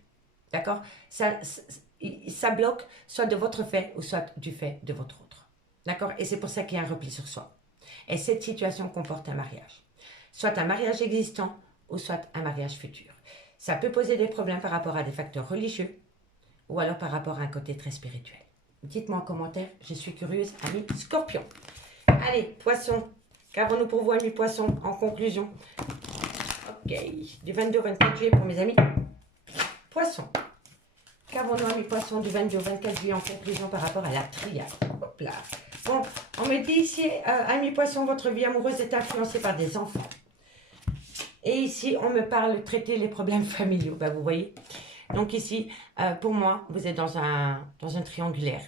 D'accord? Ça bloque soit de votre fait ou soit du fait de votre autre. D'accord? Et c'est pour ça qu'il y a un repli sur soi. Et cette situation comporte un mariage. Soit un mariage existant ou soit un mariage futur. Ça peut poser des problèmes par rapport à des facteurs religieux ou alors par rapport à un côté très spirituel. Dites-moi en commentaire, je suis curieuse, ami Scorpion. Allez, Poisson, qu'avons-nous pour vous, amis Poisson, en conclusion? Ok, du 22 au 24 juillet pour mes amis Poisson. Qu'avons-nous, amis Poisson, du 22 au 24 juillet en conclusion par rapport à la triade? Hop là. Bon, on me dit ici, amis Poisson, votre vie amoureuse est influencée par des enfants. Et ici, on me parle de traiter les problèmes familiaux. Ben, vous voyez. Donc ici, pour moi, vous êtes dans un triangulaire.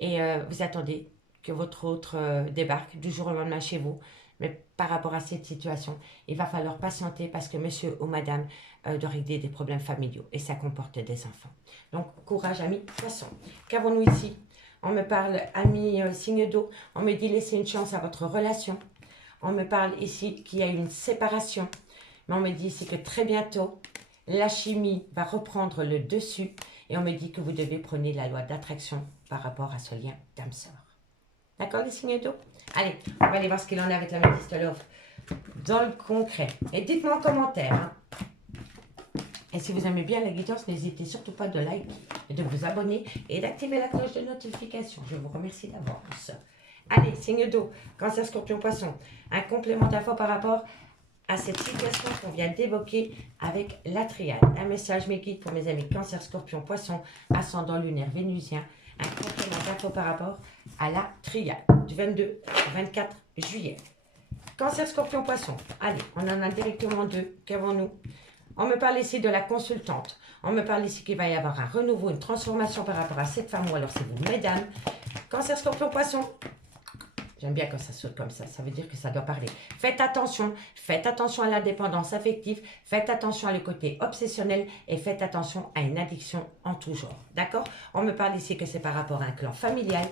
Et vous attendez que votre autre débarque du jour au lendemain chez vous. Mais par rapport à cette situation, il va falloir patienter parce que monsieur ou madame doit régler des problèmes familiaux. Et ça comporte des enfants. Donc, courage, amis Poisson. Qu'avons-nous ici? On me parle, amis signe d'eau. On me dit laissez une chance à votre relation. On me parle ici qu'il y a une séparation. Mais on me dit ici que très bientôt, la chimie va reprendre le dessus. Et on me dit que vous devez prendre la loi d'attraction par rapport à ce lien d'âme-sœur. D'accord, les signes d'eau? Allez, on va aller voir ce qu'il en est avec la métiste love dans le concret. Et dites-moi en commentaire. Hein. Et si vous aimez bien la guidance, n'hésitez surtout pas de liker, et de vous abonner et d'activer la cloche de notification. Je vous remercie d'avance. Allez, signe d'eau, Cancer, Scorpion, Poisson. Un complément d'info par rapport à cette situation qu'on vient d'évoquer avec la triade. Un message mes guides pour mes amis Cancer, Scorpion, Poisson, ascendant lunaire vénusien. Un complément d'info par rapport à la triade du 22 au 24 juillet. Cancer, Scorpion, Poisson. Allez, on en a directement 2. Qu'avons-nous? On me parle ici de la consultante. On me parle ici qu'il va y avoir un renouveau, une transformation par rapport à cette femme ou alors c'est vous, mesdames. Cancer, Scorpion, Poisson. J'aime bien quand ça saute comme ça veut dire que ça doit parler. Faites attention à la dépendance affective, faites attention à le côté obsessionnel et faites attention à une addiction en tout genre. D'accord? On me parle ici que c'est par rapport à un clan familial.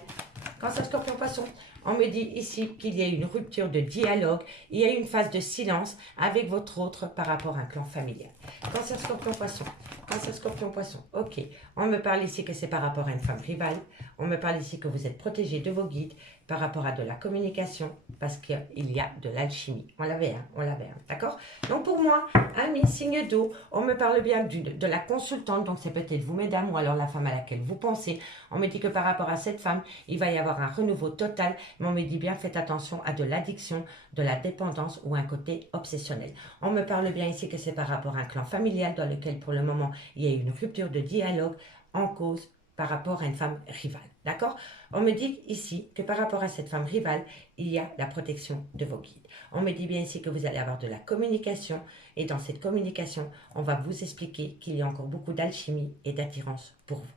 Cancer, Scorpion, Poisson, on me dit ici qu'il y a une rupture de dialogue, il y a une phase de silence avec votre autre par rapport à un clan familial. Cancer, Scorpion, Poisson. Cancer, Scorpion, Poisson. Ok. On me parle ici que c'est par rapport à une femme rivale. On me parle ici que vous êtes protégé de vos guides par rapport à de la communication parce qu'il y a de l'alchimie. On l'avait, d'accord? Donc pour moi, amis, signe d'eau, on me parle bien de la consultante, donc c'est peut-être vous, mesdames, ou alors la femme à laquelle vous pensez. On me dit que par rapport à cette femme, il va y avoir un renouveau total, mais on me dit bien, faites attention à de l'addiction, de la dépendance ou un côté obsessionnel. On me parle bien ici que c'est par rapport à un clan familial dans lequel pour le moment, il y a une rupture de dialogue en cause par rapport à une femme rivale. D'accord? On me dit ici que par rapport à cette femme rivale, il y a la protection de vos guides. On me dit bien ici que vous allez avoir de la communication et dans cette communication, on va vous expliquer qu'il y a encore beaucoup d'alchimie et d'attirance pour vous.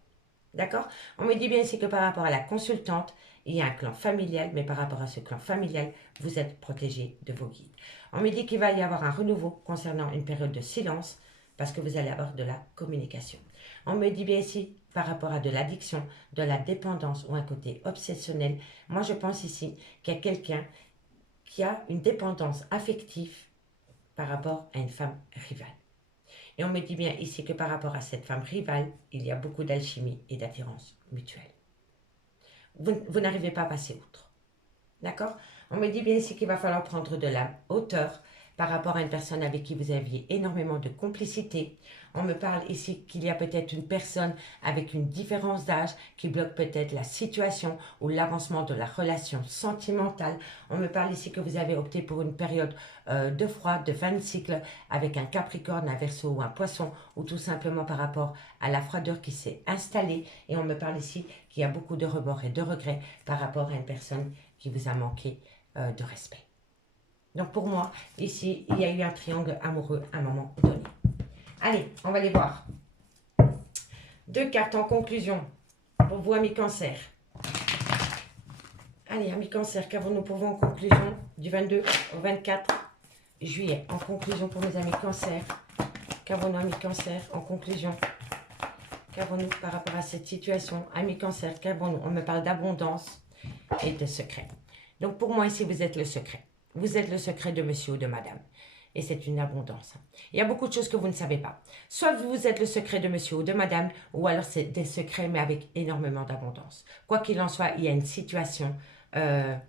D'accord? On me dit bien ici que par rapport à la consultante, il y a un clan familial, mais par rapport à ce clan familial, vous êtes protégé de vos guides. On me dit qu'il va y avoir un renouveau concernant une période de silence parce que vous allez avoir de la communication. On me dit bien ici, par rapport à de l'addiction, de la dépendance ou un côté obsessionnel, moi je pense ici qu'il y a quelqu'un qui a une dépendance affective par rapport à une femme rivale. Et on me dit bien ici que par rapport à cette femme rivale, il y a beaucoup d'alchimie et d'attirance mutuelle. Vous n'arrivez pas à passer outre. D'accord? On me dit bien ici qu'il va falloir prendre de la hauteur par rapport à une personne avec qui vous aviez énormément de complicité. On me parle ici qu'il y a peut-être une personne avec une différence d'âge qui bloque peut-être la situation ou l'avancement de la relation sentimentale. On me parle ici que vous avez opté pour une période de froid, de fin de cycle avec un Capricorne, un Verseau ou un Poisson, ou tout simplement par rapport à la froideur qui s'est installée. Et on me parle ici qu'il y a beaucoup de remords et de regrets par rapport à une personne qui vous a manqué de respect. Donc pour moi, ici, il y a eu un triangle amoureux à un moment donné. Allez, on va les voir. 2 cartes en conclusion pour vous, amis Cancer. Allez, amis Cancer, qu'avons-nous pour vous en conclusion du 22 au 24 juillet? En conclusion pour mes amis Cancer. Qu'avons-nous, amis Cancer, en conclusion? Qu'avons-nous par rapport à cette situation? Amis Cancer, qu'avons-nous? On me parle d'abondance et de secret. Donc pour moi, ici, vous êtes le secret. Vous êtes le secret de monsieur ou de madame. Et c'est une abondance. Il y a beaucoup de choses que vous ne savez pas. Soit vous êtes le secret de monsieur ou de madame, ou alors c'est des secrets, mais avec énormément d'abondance. Quoi qu'il en soit, il y a une situation. Il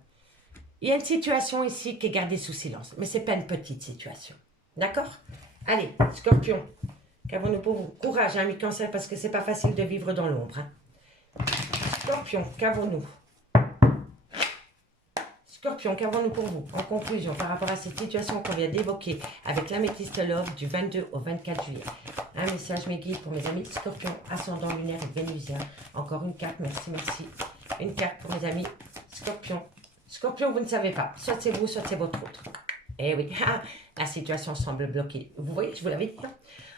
y a une situation ici qui est gardée sous silence. Mais ce n'est pas une petite situation. D'accord? Allez, Scorpion. Qu'avons-nous pour vous? Courage, amis Cancer, parce que ce n'est pas facile de vivre dans l'ombre. Hein. Scorpion, qu'avons-nous? Scorpion, qu'avons-nous pour vous? En conclusion, par rapport à cette situation qu'on vient d'évoquer avec l'améthyste Love du 22 au 24 juillet. Un message, mes guides, pour mes amis Scorpion, ascendant lunaire et vénusien. Encore une carte, merci, merci. Une carte pour mes amis Scorpion. Scorpion, vous ne savez pas. Soit c'est vous, soit c'est votre autre. Eh oui, la situation semble bloquée. Vous voyez, je vous l'avais dit.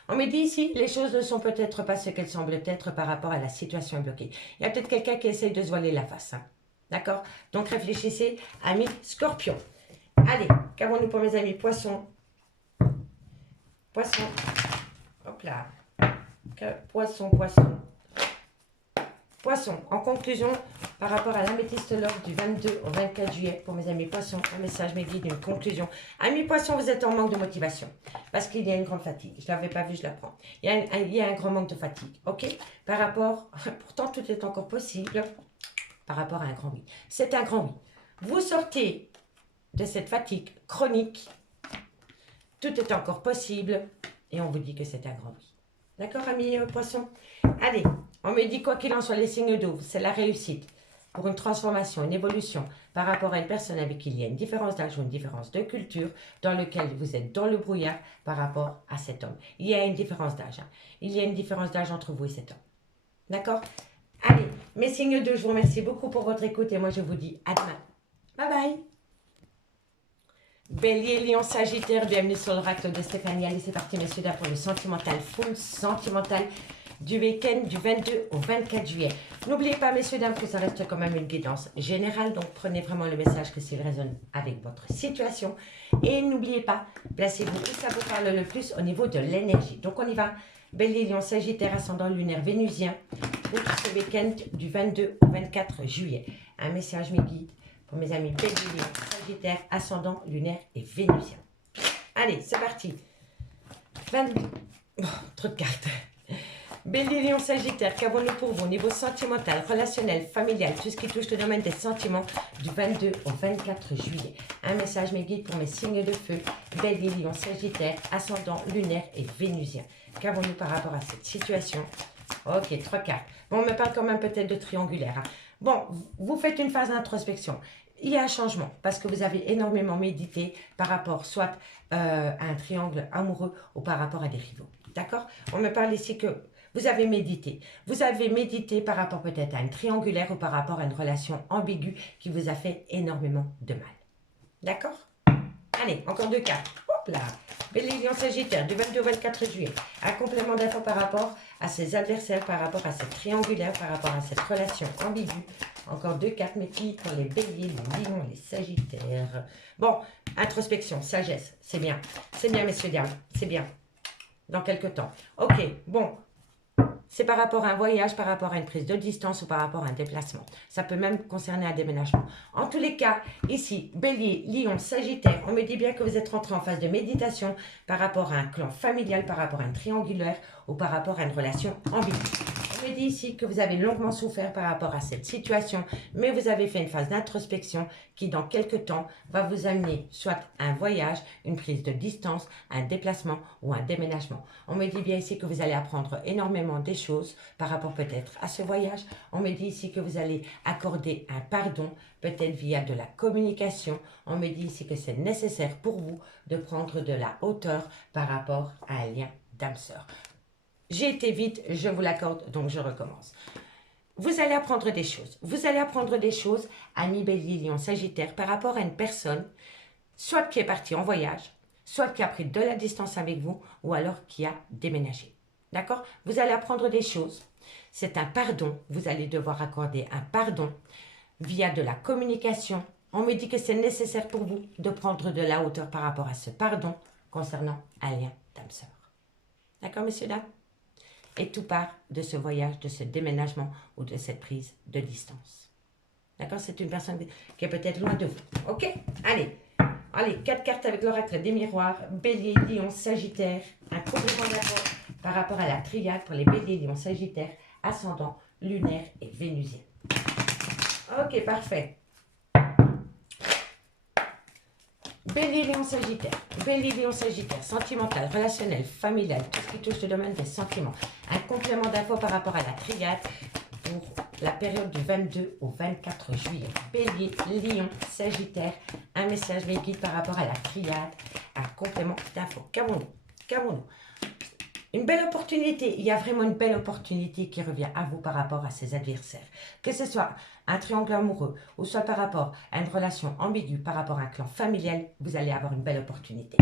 On me dit ici, les choses ne sont peut-être pas ce qu'elles semblent être par rapport à la situation bloquée. Il y a peut-être quelqu'un qui essaye de se voiler la face. Hein. D'accord? Donc réfléchissez, amis Scorpion. Allez, qu'avons-nous pour mes amis Poissons? Poisson. Hop là. Poisson, poisson. Poisson. En conclusion, par rapport à l'améthyste Love du 22 au 24 juillet, pour mes amis Poissons, un message, mes guides, une conclusion. Amis Poissons, vous êtes en manque de motivation. Parce qu'il y a une grande fatigue. Je ne l'avais pas vu, je la prends. Il y a un grand manque de fatigue. OK? Par rapport, pourtant tout est encore possible. Par rapport à un grand oui. C'est un grand oui. Vous sortez de cette fatigue chronique. Tout est encore possible. Et on vous dit que c'est un grand oui. D'accord, amis Poissons? Allez, on me dit quoi qu'il en soit, les signes d'eau, c'est la réussite. Pour une transformation, une évolution par rapport à une personne avec qui il y a une différence d'âge ou une différence de culture, dans lequel vous êtes dans le brouillard par rapport à cet homme. Il y a une différence d'âge. Hein. Il y a une différence d'âge entre vous et cet homme. D'accord? Allez, mes signes d'eau, je vous remercie beaucoup pour votre écoute et moi je vous dis à demain. Bye bye. Bélier, Lion, Sagittaire, bienvenue sur l'oracle de Stéphanie. Allez, c'est parti messieurs dames pour le sentimental, full sentimental du week-end du 22 au 24 juillet. N'oubliez pas messieurs dames que ça reste quand même une guidance générale, donc prenez vraiment le message que s'il résonne avec votre situation. Et n'oubliez pas, placez-vous où ça vous parle le plus au niveau de l'énergie. Donc on y va. Bélier, Lion, Sagittaire, ascendant lunaire vénusien pour ce week-end du 22 au 24 juillet. Un message, mes guides, pour mes amis Bélier, Lion, Sagittaire, ascendant lunaire et vénusien. Allez, c'est parti. Oh, trop de cartes. Bélier, Lion, Sagittaire, qu'avons-nous pour vous au niveau sentimental, relationnel, familial, tout ce qui touche le domaine des sentiments du 22 au 24 juillet. Un message, mes guides, pour mes signes de feu, Bélier, Lion, Sagittaire, ascendant lunaire et vénusien. Qu'avons-nous par rapport à cette situation? Ok, 3 cartes. Bon, on me parle quand même peut-être de triangulaire. Hein. Bon, vous faites une phase d'introspection. il y a un changement parce que vous avez énormément médité par rapport soit à un triangle amoureux ou par rapport à des rivaux. D'accord? On me parle ici que vous avez médité. Vous avez médité par rapport peut-être à une triangulaire ou par rapport à une relation ambiguë qui vous a fait énormément de mal. D'accord? Allez, encore 2 cartes. Hop là! Bélier, Lion, Sagittaire, du 22 au 24 juillet. Un complément d'infos par rapport à ses adversaires, par rapport à cette triangulaire, par rapport à cette relation ambiguë. Encore 2 cartes, mais qui pour les béliers, les lions, les sagittaires. Bon, introspection, sagesse, c'est bien. C'est bien, messieurs, dames, c'est bien. Dans quelques temps. Ok, bon. C'est par rapport à un voyage, par rapport à une prise de distance ou par rapport à un déplacement. Ça peut même concerner un déménagement. En tous les cas, ici, Bélier, Lion, Sagittaire, on me dit bien que vous êtes rentré en phase de méditation par rapport à un clan familial, par rapport à une triangulaire ou par rapport à une relation ambiguë. On me dit ici que vous avez longuement souffert par rapport à cette situation, mais vous avez fait une phase d'introspection qui, dans quelques temps, va vous amener soit un voyage, une prise de distance, un déplacement ou un déménagement. On me dit bien ici que vous allez apprendre énormément des choses par rapport peut-être à ce voyage. On me dit ici que vous allez accorder un pardon, peut-être via de la communication. On me dit ici que c'est nécessaire pour vous de prendre de la hauteur par rapport à un lien d'âme-sœur. J'ai été vite, je vous l'accorde, donc je recommence. Vous allez apprendre des choses. Vous allez apprendre des choses, amis Bélier, Lion, Sagittaire, par rapport à une personne, soit qui est partie en voyage, soit qui a pris de la distance avec vous, ou alors qui a déménagé. D'accord? Vous allez apprendre des choses. C'est un pardon. Vous allez devoir accorder un pardon via de la communication. On me dit que c'est nécessaire pour vous de prendre de la hauteur par rapport à ce pardon concernant un lien d'âme-sœur. D'accord, messieurs, dames? Et tout part de ce voyage, de ce déménagement ou de cette prise de distance. D'accord? C'est une personne qui est peut-être loin de vous. Ok? Allez. Allez, 4 cartes avec l'oracle des miroirs. Bélier, Lion, Sagittaire. Un complément d'accord par rapport à la triade pour les Béliers, Lion, Sagittaire, ascendant, lunaire et vénusien. Ok, parfait. Bélier, Lion, Sagittaire. Bélier, Lion, Sagittaire. Sentimental, relationnel, familial, tout ce qui touche le domaine des sentiments. Un complément d'infos par rapport à la triade pour la période du 22 au 24 juillet. Bélier, Lion, Sagittaire. Un message guide par rapport à la triade. Un complément d'infos. Qu'avons-nous? Une belle opportunité, il y a vraiment une belle opportunité qui revient à vous par rapport à ses adversaires. Que ce soit un triangle amoureux ou soit par rapport à une relation ambiguë, par rapport à un clan familial, vous allez avoir une belle opportunité.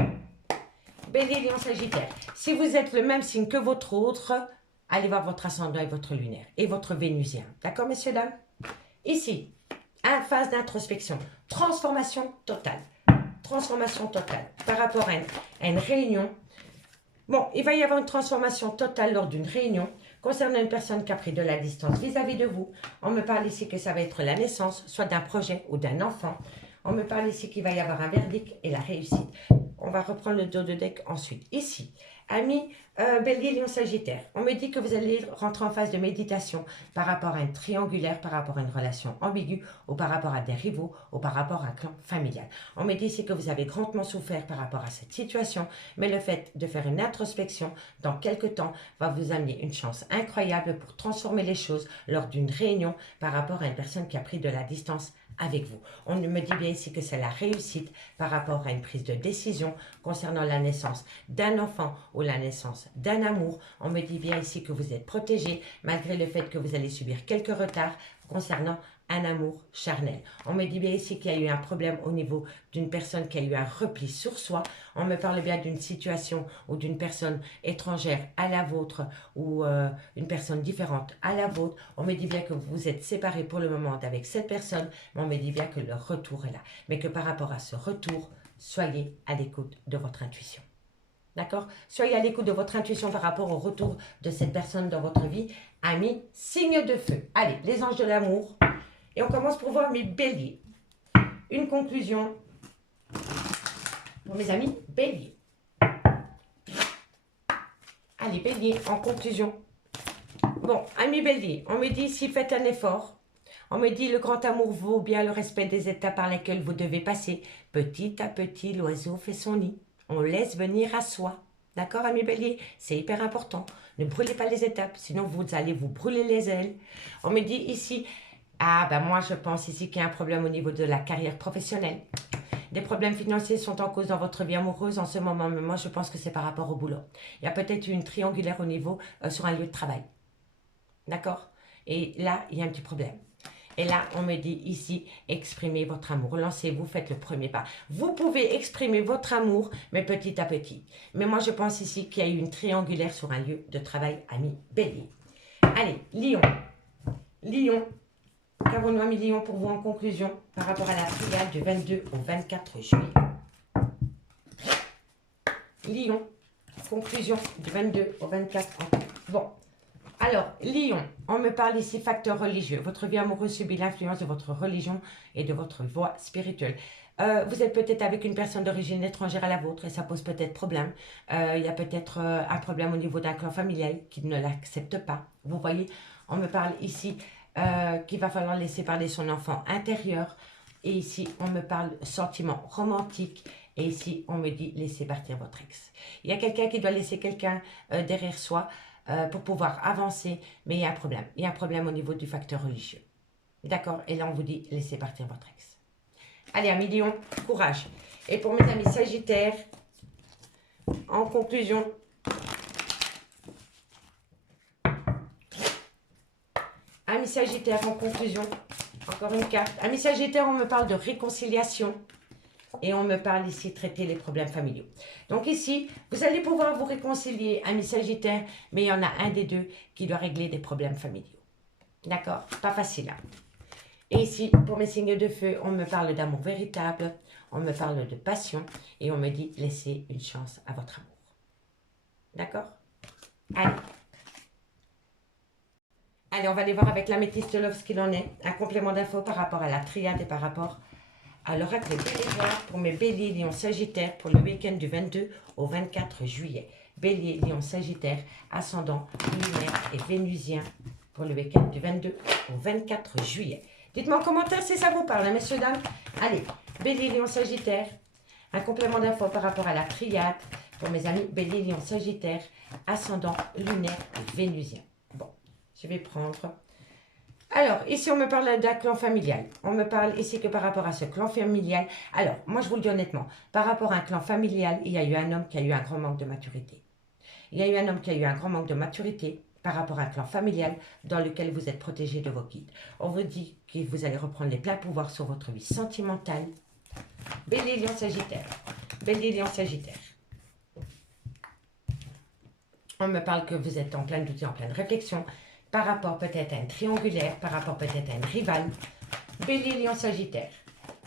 Bélier, Lion, Sagittaire. Si vous êtes le même signe que votre autre, allez voir votre ascendant et votre lunaire et votre vénusien. D'accord, messieurs, dames? Ici, une phase d'introspection, transformation totale. Transformation totale par rapport à une réunion. Bon, il va y avoir une transformation totale lors d'une réunion concernant une personne qui a pris de la distance vis-à-vis de vous. On me parle ici que ça va être la naissance, soit d'un projet ou d'un enfant. On me parle ici qu'il va y avoir un verdict et la réussite. On va reprendre le dos de deck ensuite. Ici, amis Bélier, Lion, Sagittaire, on me dit que vous allez rentrer en phase de méditation par rapport à une triangulaire, par rapport à une relation ambiguë, ou par rapport à des rivaux, ou par rapport à un clan familial. On me dit ici que vous avez grandement souffert par rapport à cette situation, mais le fait de faire une introspection dans quelques temps va vous amener une chance incroyable pour transformer les choses lors d'une réunion par rapport à une personne qui a pris de la distance avec vous. On me dit bien ici que c'est la réussite par rapport à une prise de décision concernant la naissance d'un enfant ou la naissance d'un amour. On me dit bien ici que vous êtes protégé malgré le fait que vous allez subir quelques retards concernant un amour charnel. On me dit bien ici qu'il y a eu un problème au niveau d'une personne qui a eu un repli sur soi. On me parle bien d'une situation ou d'une personne étrangère à la vôtre ou une personne différente à la vôtre. On me dit bien que vous vous êtes séparés pour le moment avec cette personne, mais on me dit bien que le retour est là. Mais que par rapport à ce retour, soyez à l'écoute de votre intuition. D'accord? Soyez à l'écoute de votre intuition par rapport au retour de cette personne dans votre vie. Amis, signe de feu. Allez, les anges de l'amour. Et on commence pour voir mes béliers. Une conclusion pour mes amis béliers. Allez, bélier, en conclusion. Bon, amis béliers, on me dit si faites un effort. On me dit le grand amour vaut bien le respect des étapes par lesquelles vous devez passer. Petit à petit, l'oiseau fait son nid. On laisse venir à soi. D'accord, amis béliers? C'est hyper important. Ne brûlez pas les étapes, sinon vous allez vous brûler les ailes. On me dit ici, Ah, ben moi, je pense ici qu'il y a un problème au niveau de la carrière professionnelle. Des problèmes financiers sont en cause dans votre vie amoureuse en ce moment, mais moi, je pense que c'est par rapport au boulot. Il y a peut-être une triangulaire au niveau sur un lieu de travail. D'accord? Et là, il y a un petit problème. Et là, on me dit ici, exprimez votre amour. Lancez-vous, faites le premier pas. Vous pouvez exprimer votre amour, mais petit à petit. Mais moi, je pense ici qu'il y a eu une triangulaire sur un lieu de travail, ami Bélier. Allez, Lion. Lion. Qu'avons-nous, ami Lion, pour vous en conclusion par rapport à la triade du 22 au 24 juillet? Lion. Conclusion du 22 au 24. Bon. Alors, Lion, on me parle ici facteur religieux. Votre vie amoureuse subit l'influence de votre religion et de votre voie spirituelle. Vous êtes peut-être avec une personne d'origine étrangère à la vôtre et ça pose peut-être problème. Il y a peut-être un problème au niveau d'un clan familial qui ne l'accepte pas. Vous voyez, on me parle ici qu'il va falloir laisser parler son enfant intérieur. Et ici, on me parle sentiment romantique. Et ici, on me dit laissez partir votre ex. Il y a quelqu'un qui doit laisser quelqu'un derrière soi pour pouvoir avancer, mais il y a un problème. Il y a un problème au niveau du facteur religieux. D'accord? Et là, on vous dit, laissez partir votre ex. Allez, amis Lion, courage. Et pour mes amis Sagittaires, en conclusion, amis Sagittaires, en conclusion, encore une carte. Amis Sagittaires, on me parle de réconciliation. Et on me parle ici de traiter les problèmes familiaux. Donc ici, vous allez pouvoir vous réconcilier, amis Sagittaires, mais il y en a un des deux qui doit régler des problèmes familiaux. D'accord? Pas facile. Hein? Et ici, pour mes signes de feu, on me parle d'amour véritable, on me parle de passion, et on me dit laissez une chance à votre amour. D'accord? Allez. Allez, on va aller voir avec l'améthyste Love ce qu'il en est. Un complément d'infos par rapport à la triade et par rapport à l'oracle Bélier pour mes béliers, lions, sagittaires pour le week-end du 22 au 24 juillet. Bélier, lion, sagittaire, ascendant, lunaire et vénusien pour le week-end du 22 au 24 juillet. Dites-moi en commentaire si ça vous parle, hein, messieurs, dames. Allez, bélier, lion, sagittaire, un complément d'infos par rapport à la triade pour mes amis bélier, lion, sagittaire, ascendant, lunaire et vénusien. Bon, je vais prendre... Alors, ici, on me parle d'un clan familial. On me parle ici que par rapport à ce clan familial. Alors, moi, je vous le dis honnêtement, par rapport à un clan familial, il y a eu un homme qui a eu un grand manque de maturité. Il y a eu un homme qui a eu un grand manque de maturité par rapport à un clan familial dans lequel vous êtes protégé de vos guides. On vous dit que vous allez reprendre les pleins pouvoirs sur votre vie sentimentale. Bélier, lion, sagittaire. Bélier, lion, sagittaire. On me parle que vous êtes en plein doute et en pleine réflexion par rapport peut-être à un triangulaire, par rapport peut-être à une rivale. Bélier, lion, sagittaire.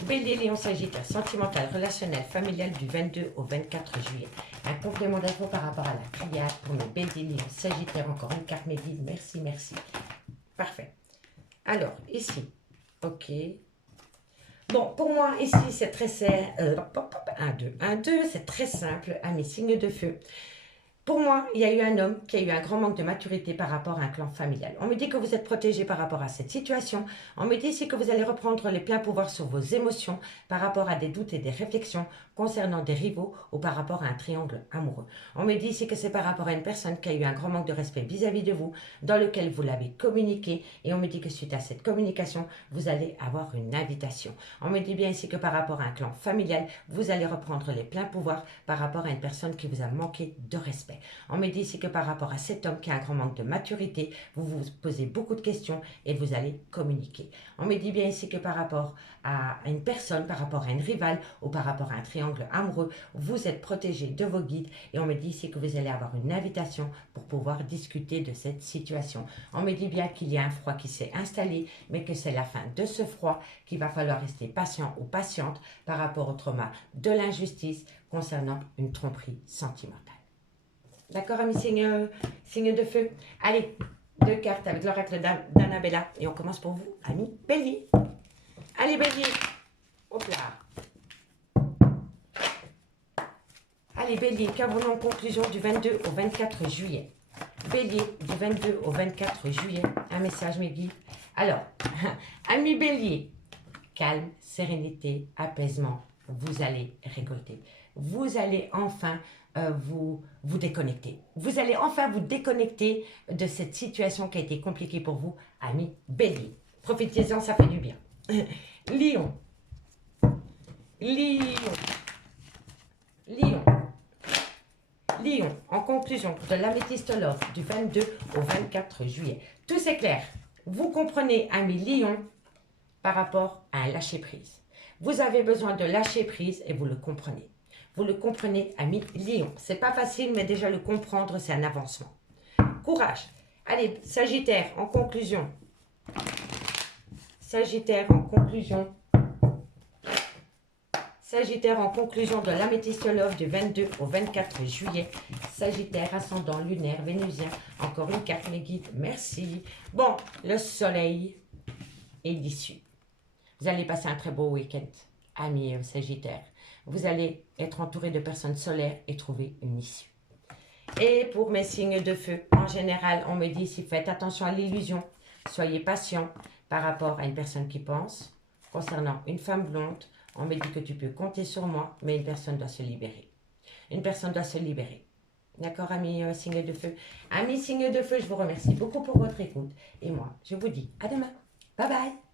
Bélier, lion, sagittaire, sentimental, relationnel, familial du 22 au 24 juillet. Un complément d'info par rapport à la triade pour mes béliers, lion, sagittaire. Encore une carte, mes guides. Merci, merci. Parfait. Alors, ici. Ok. Bon, pour moi, ici, c'est très simple. 1, 2, c'est très simple, à mes signes de feu. Pour moi, il y a eu un homme qui a eu un grand manque de maturité par rapport à un clan familial. On me dit que vous êtes protégé par rapport à cette situation. On me dit ici que vous allez reprendre les pleins pouvoirs sur vos émotions par rapport à des doutes et des réflexions concernant des rivaux ou par rapport à un triangle amoureux. On me dit ici que c'est par rapport à une personne qui a eu un grand manque de respect vis-à-vis de vous, dans lequel vous l'avez communiqué. Et on me dit que suite à cette communication, vous allez avoir une invitation. On me dit bien ici que par rapport à un clan familial, vous allez reprendre les pleins pouvoirs par rapport à une personne qui vous a manqué de respect. On me dit ici que par rapport à cet homme qui a un grand manque de maturité, vous vous posez beaucoup de questions et vous allez communiquer. On me dit bien ici que par rapport à une personne, par rapport à une rivale ou par rapport à un triangle amoureux, vous êtes protégé de vos guides et on me dit ici que vous allez avoir une invitation pour pouvoir discuter de cette situation. On me dit bien qu'il y a un froid qui s'est installé, mais que c'est la fin de ce froid, qu'il va falloir rester patient ou patiente par rapport au trauma de l'injustice concernant une tromperie sentimentale. D'accord, amis signes de feu? Allez, 2 cartes avec l'oracle d'Annabella. Et on commence pour vous, amis Bélier. Allez, Bélier. Hop là. Allez, Bélier, qu'avons-nous en conclusion du 22 au 24 juillet? Bélier, du 22 au 24 juillet. Un message, mes guides. Alors, amis Bélier, calme, sérénité, apaisement. Vous allez récolter. Vous allez enfin vous déconnecter. Vous allez enfin vous déconnecter de cette situation qui a été compliquée pour vous, amis Bélier. Profitez-en, ça fait du bien. Lion. Lion. Lion. Lion, en conclusion de l'améthyste love du 22 au 24 juillet. Tout c'est clair. Vous comprenez, amis Lion, par rapport à un lâcher-prise. Vous avez besoin de lâcher prise et vous le comprenez. Vous le comprenez, amis Lion. C'est pas facile, mais déjà le comprendre, c'est un avancement. Courage. Allez, Sagittaire, en conclusion. Sagittaire, en conclusion. Sagittaire, en conclusion de l'améthyste love du 22 au 24 juillet. Sagittaire, ascendant lunaire, vénusien. Encore une carte, mes guides. Merci. Bon, le soleil est l'issue. Vous allez passer un très beau week-end, amis Sagittaire. Vous allez être entouré de personnes solaires et trouver une issue. Et pour mes signes de feu, en général, on me dit ici, faites attention à l'illusion. Soyez patient par rapport à une personne qui pense. Concernant une femme blonde, on me dit que tu peux compter sur moi, mais une personne doit se libérer. Une personne doit se libérer. D'accord, amis signes de feu? Amis signes de feu, je vous remercie beaucoup pour votre écoute. Et moi, je vous dis à demain. Bye bye.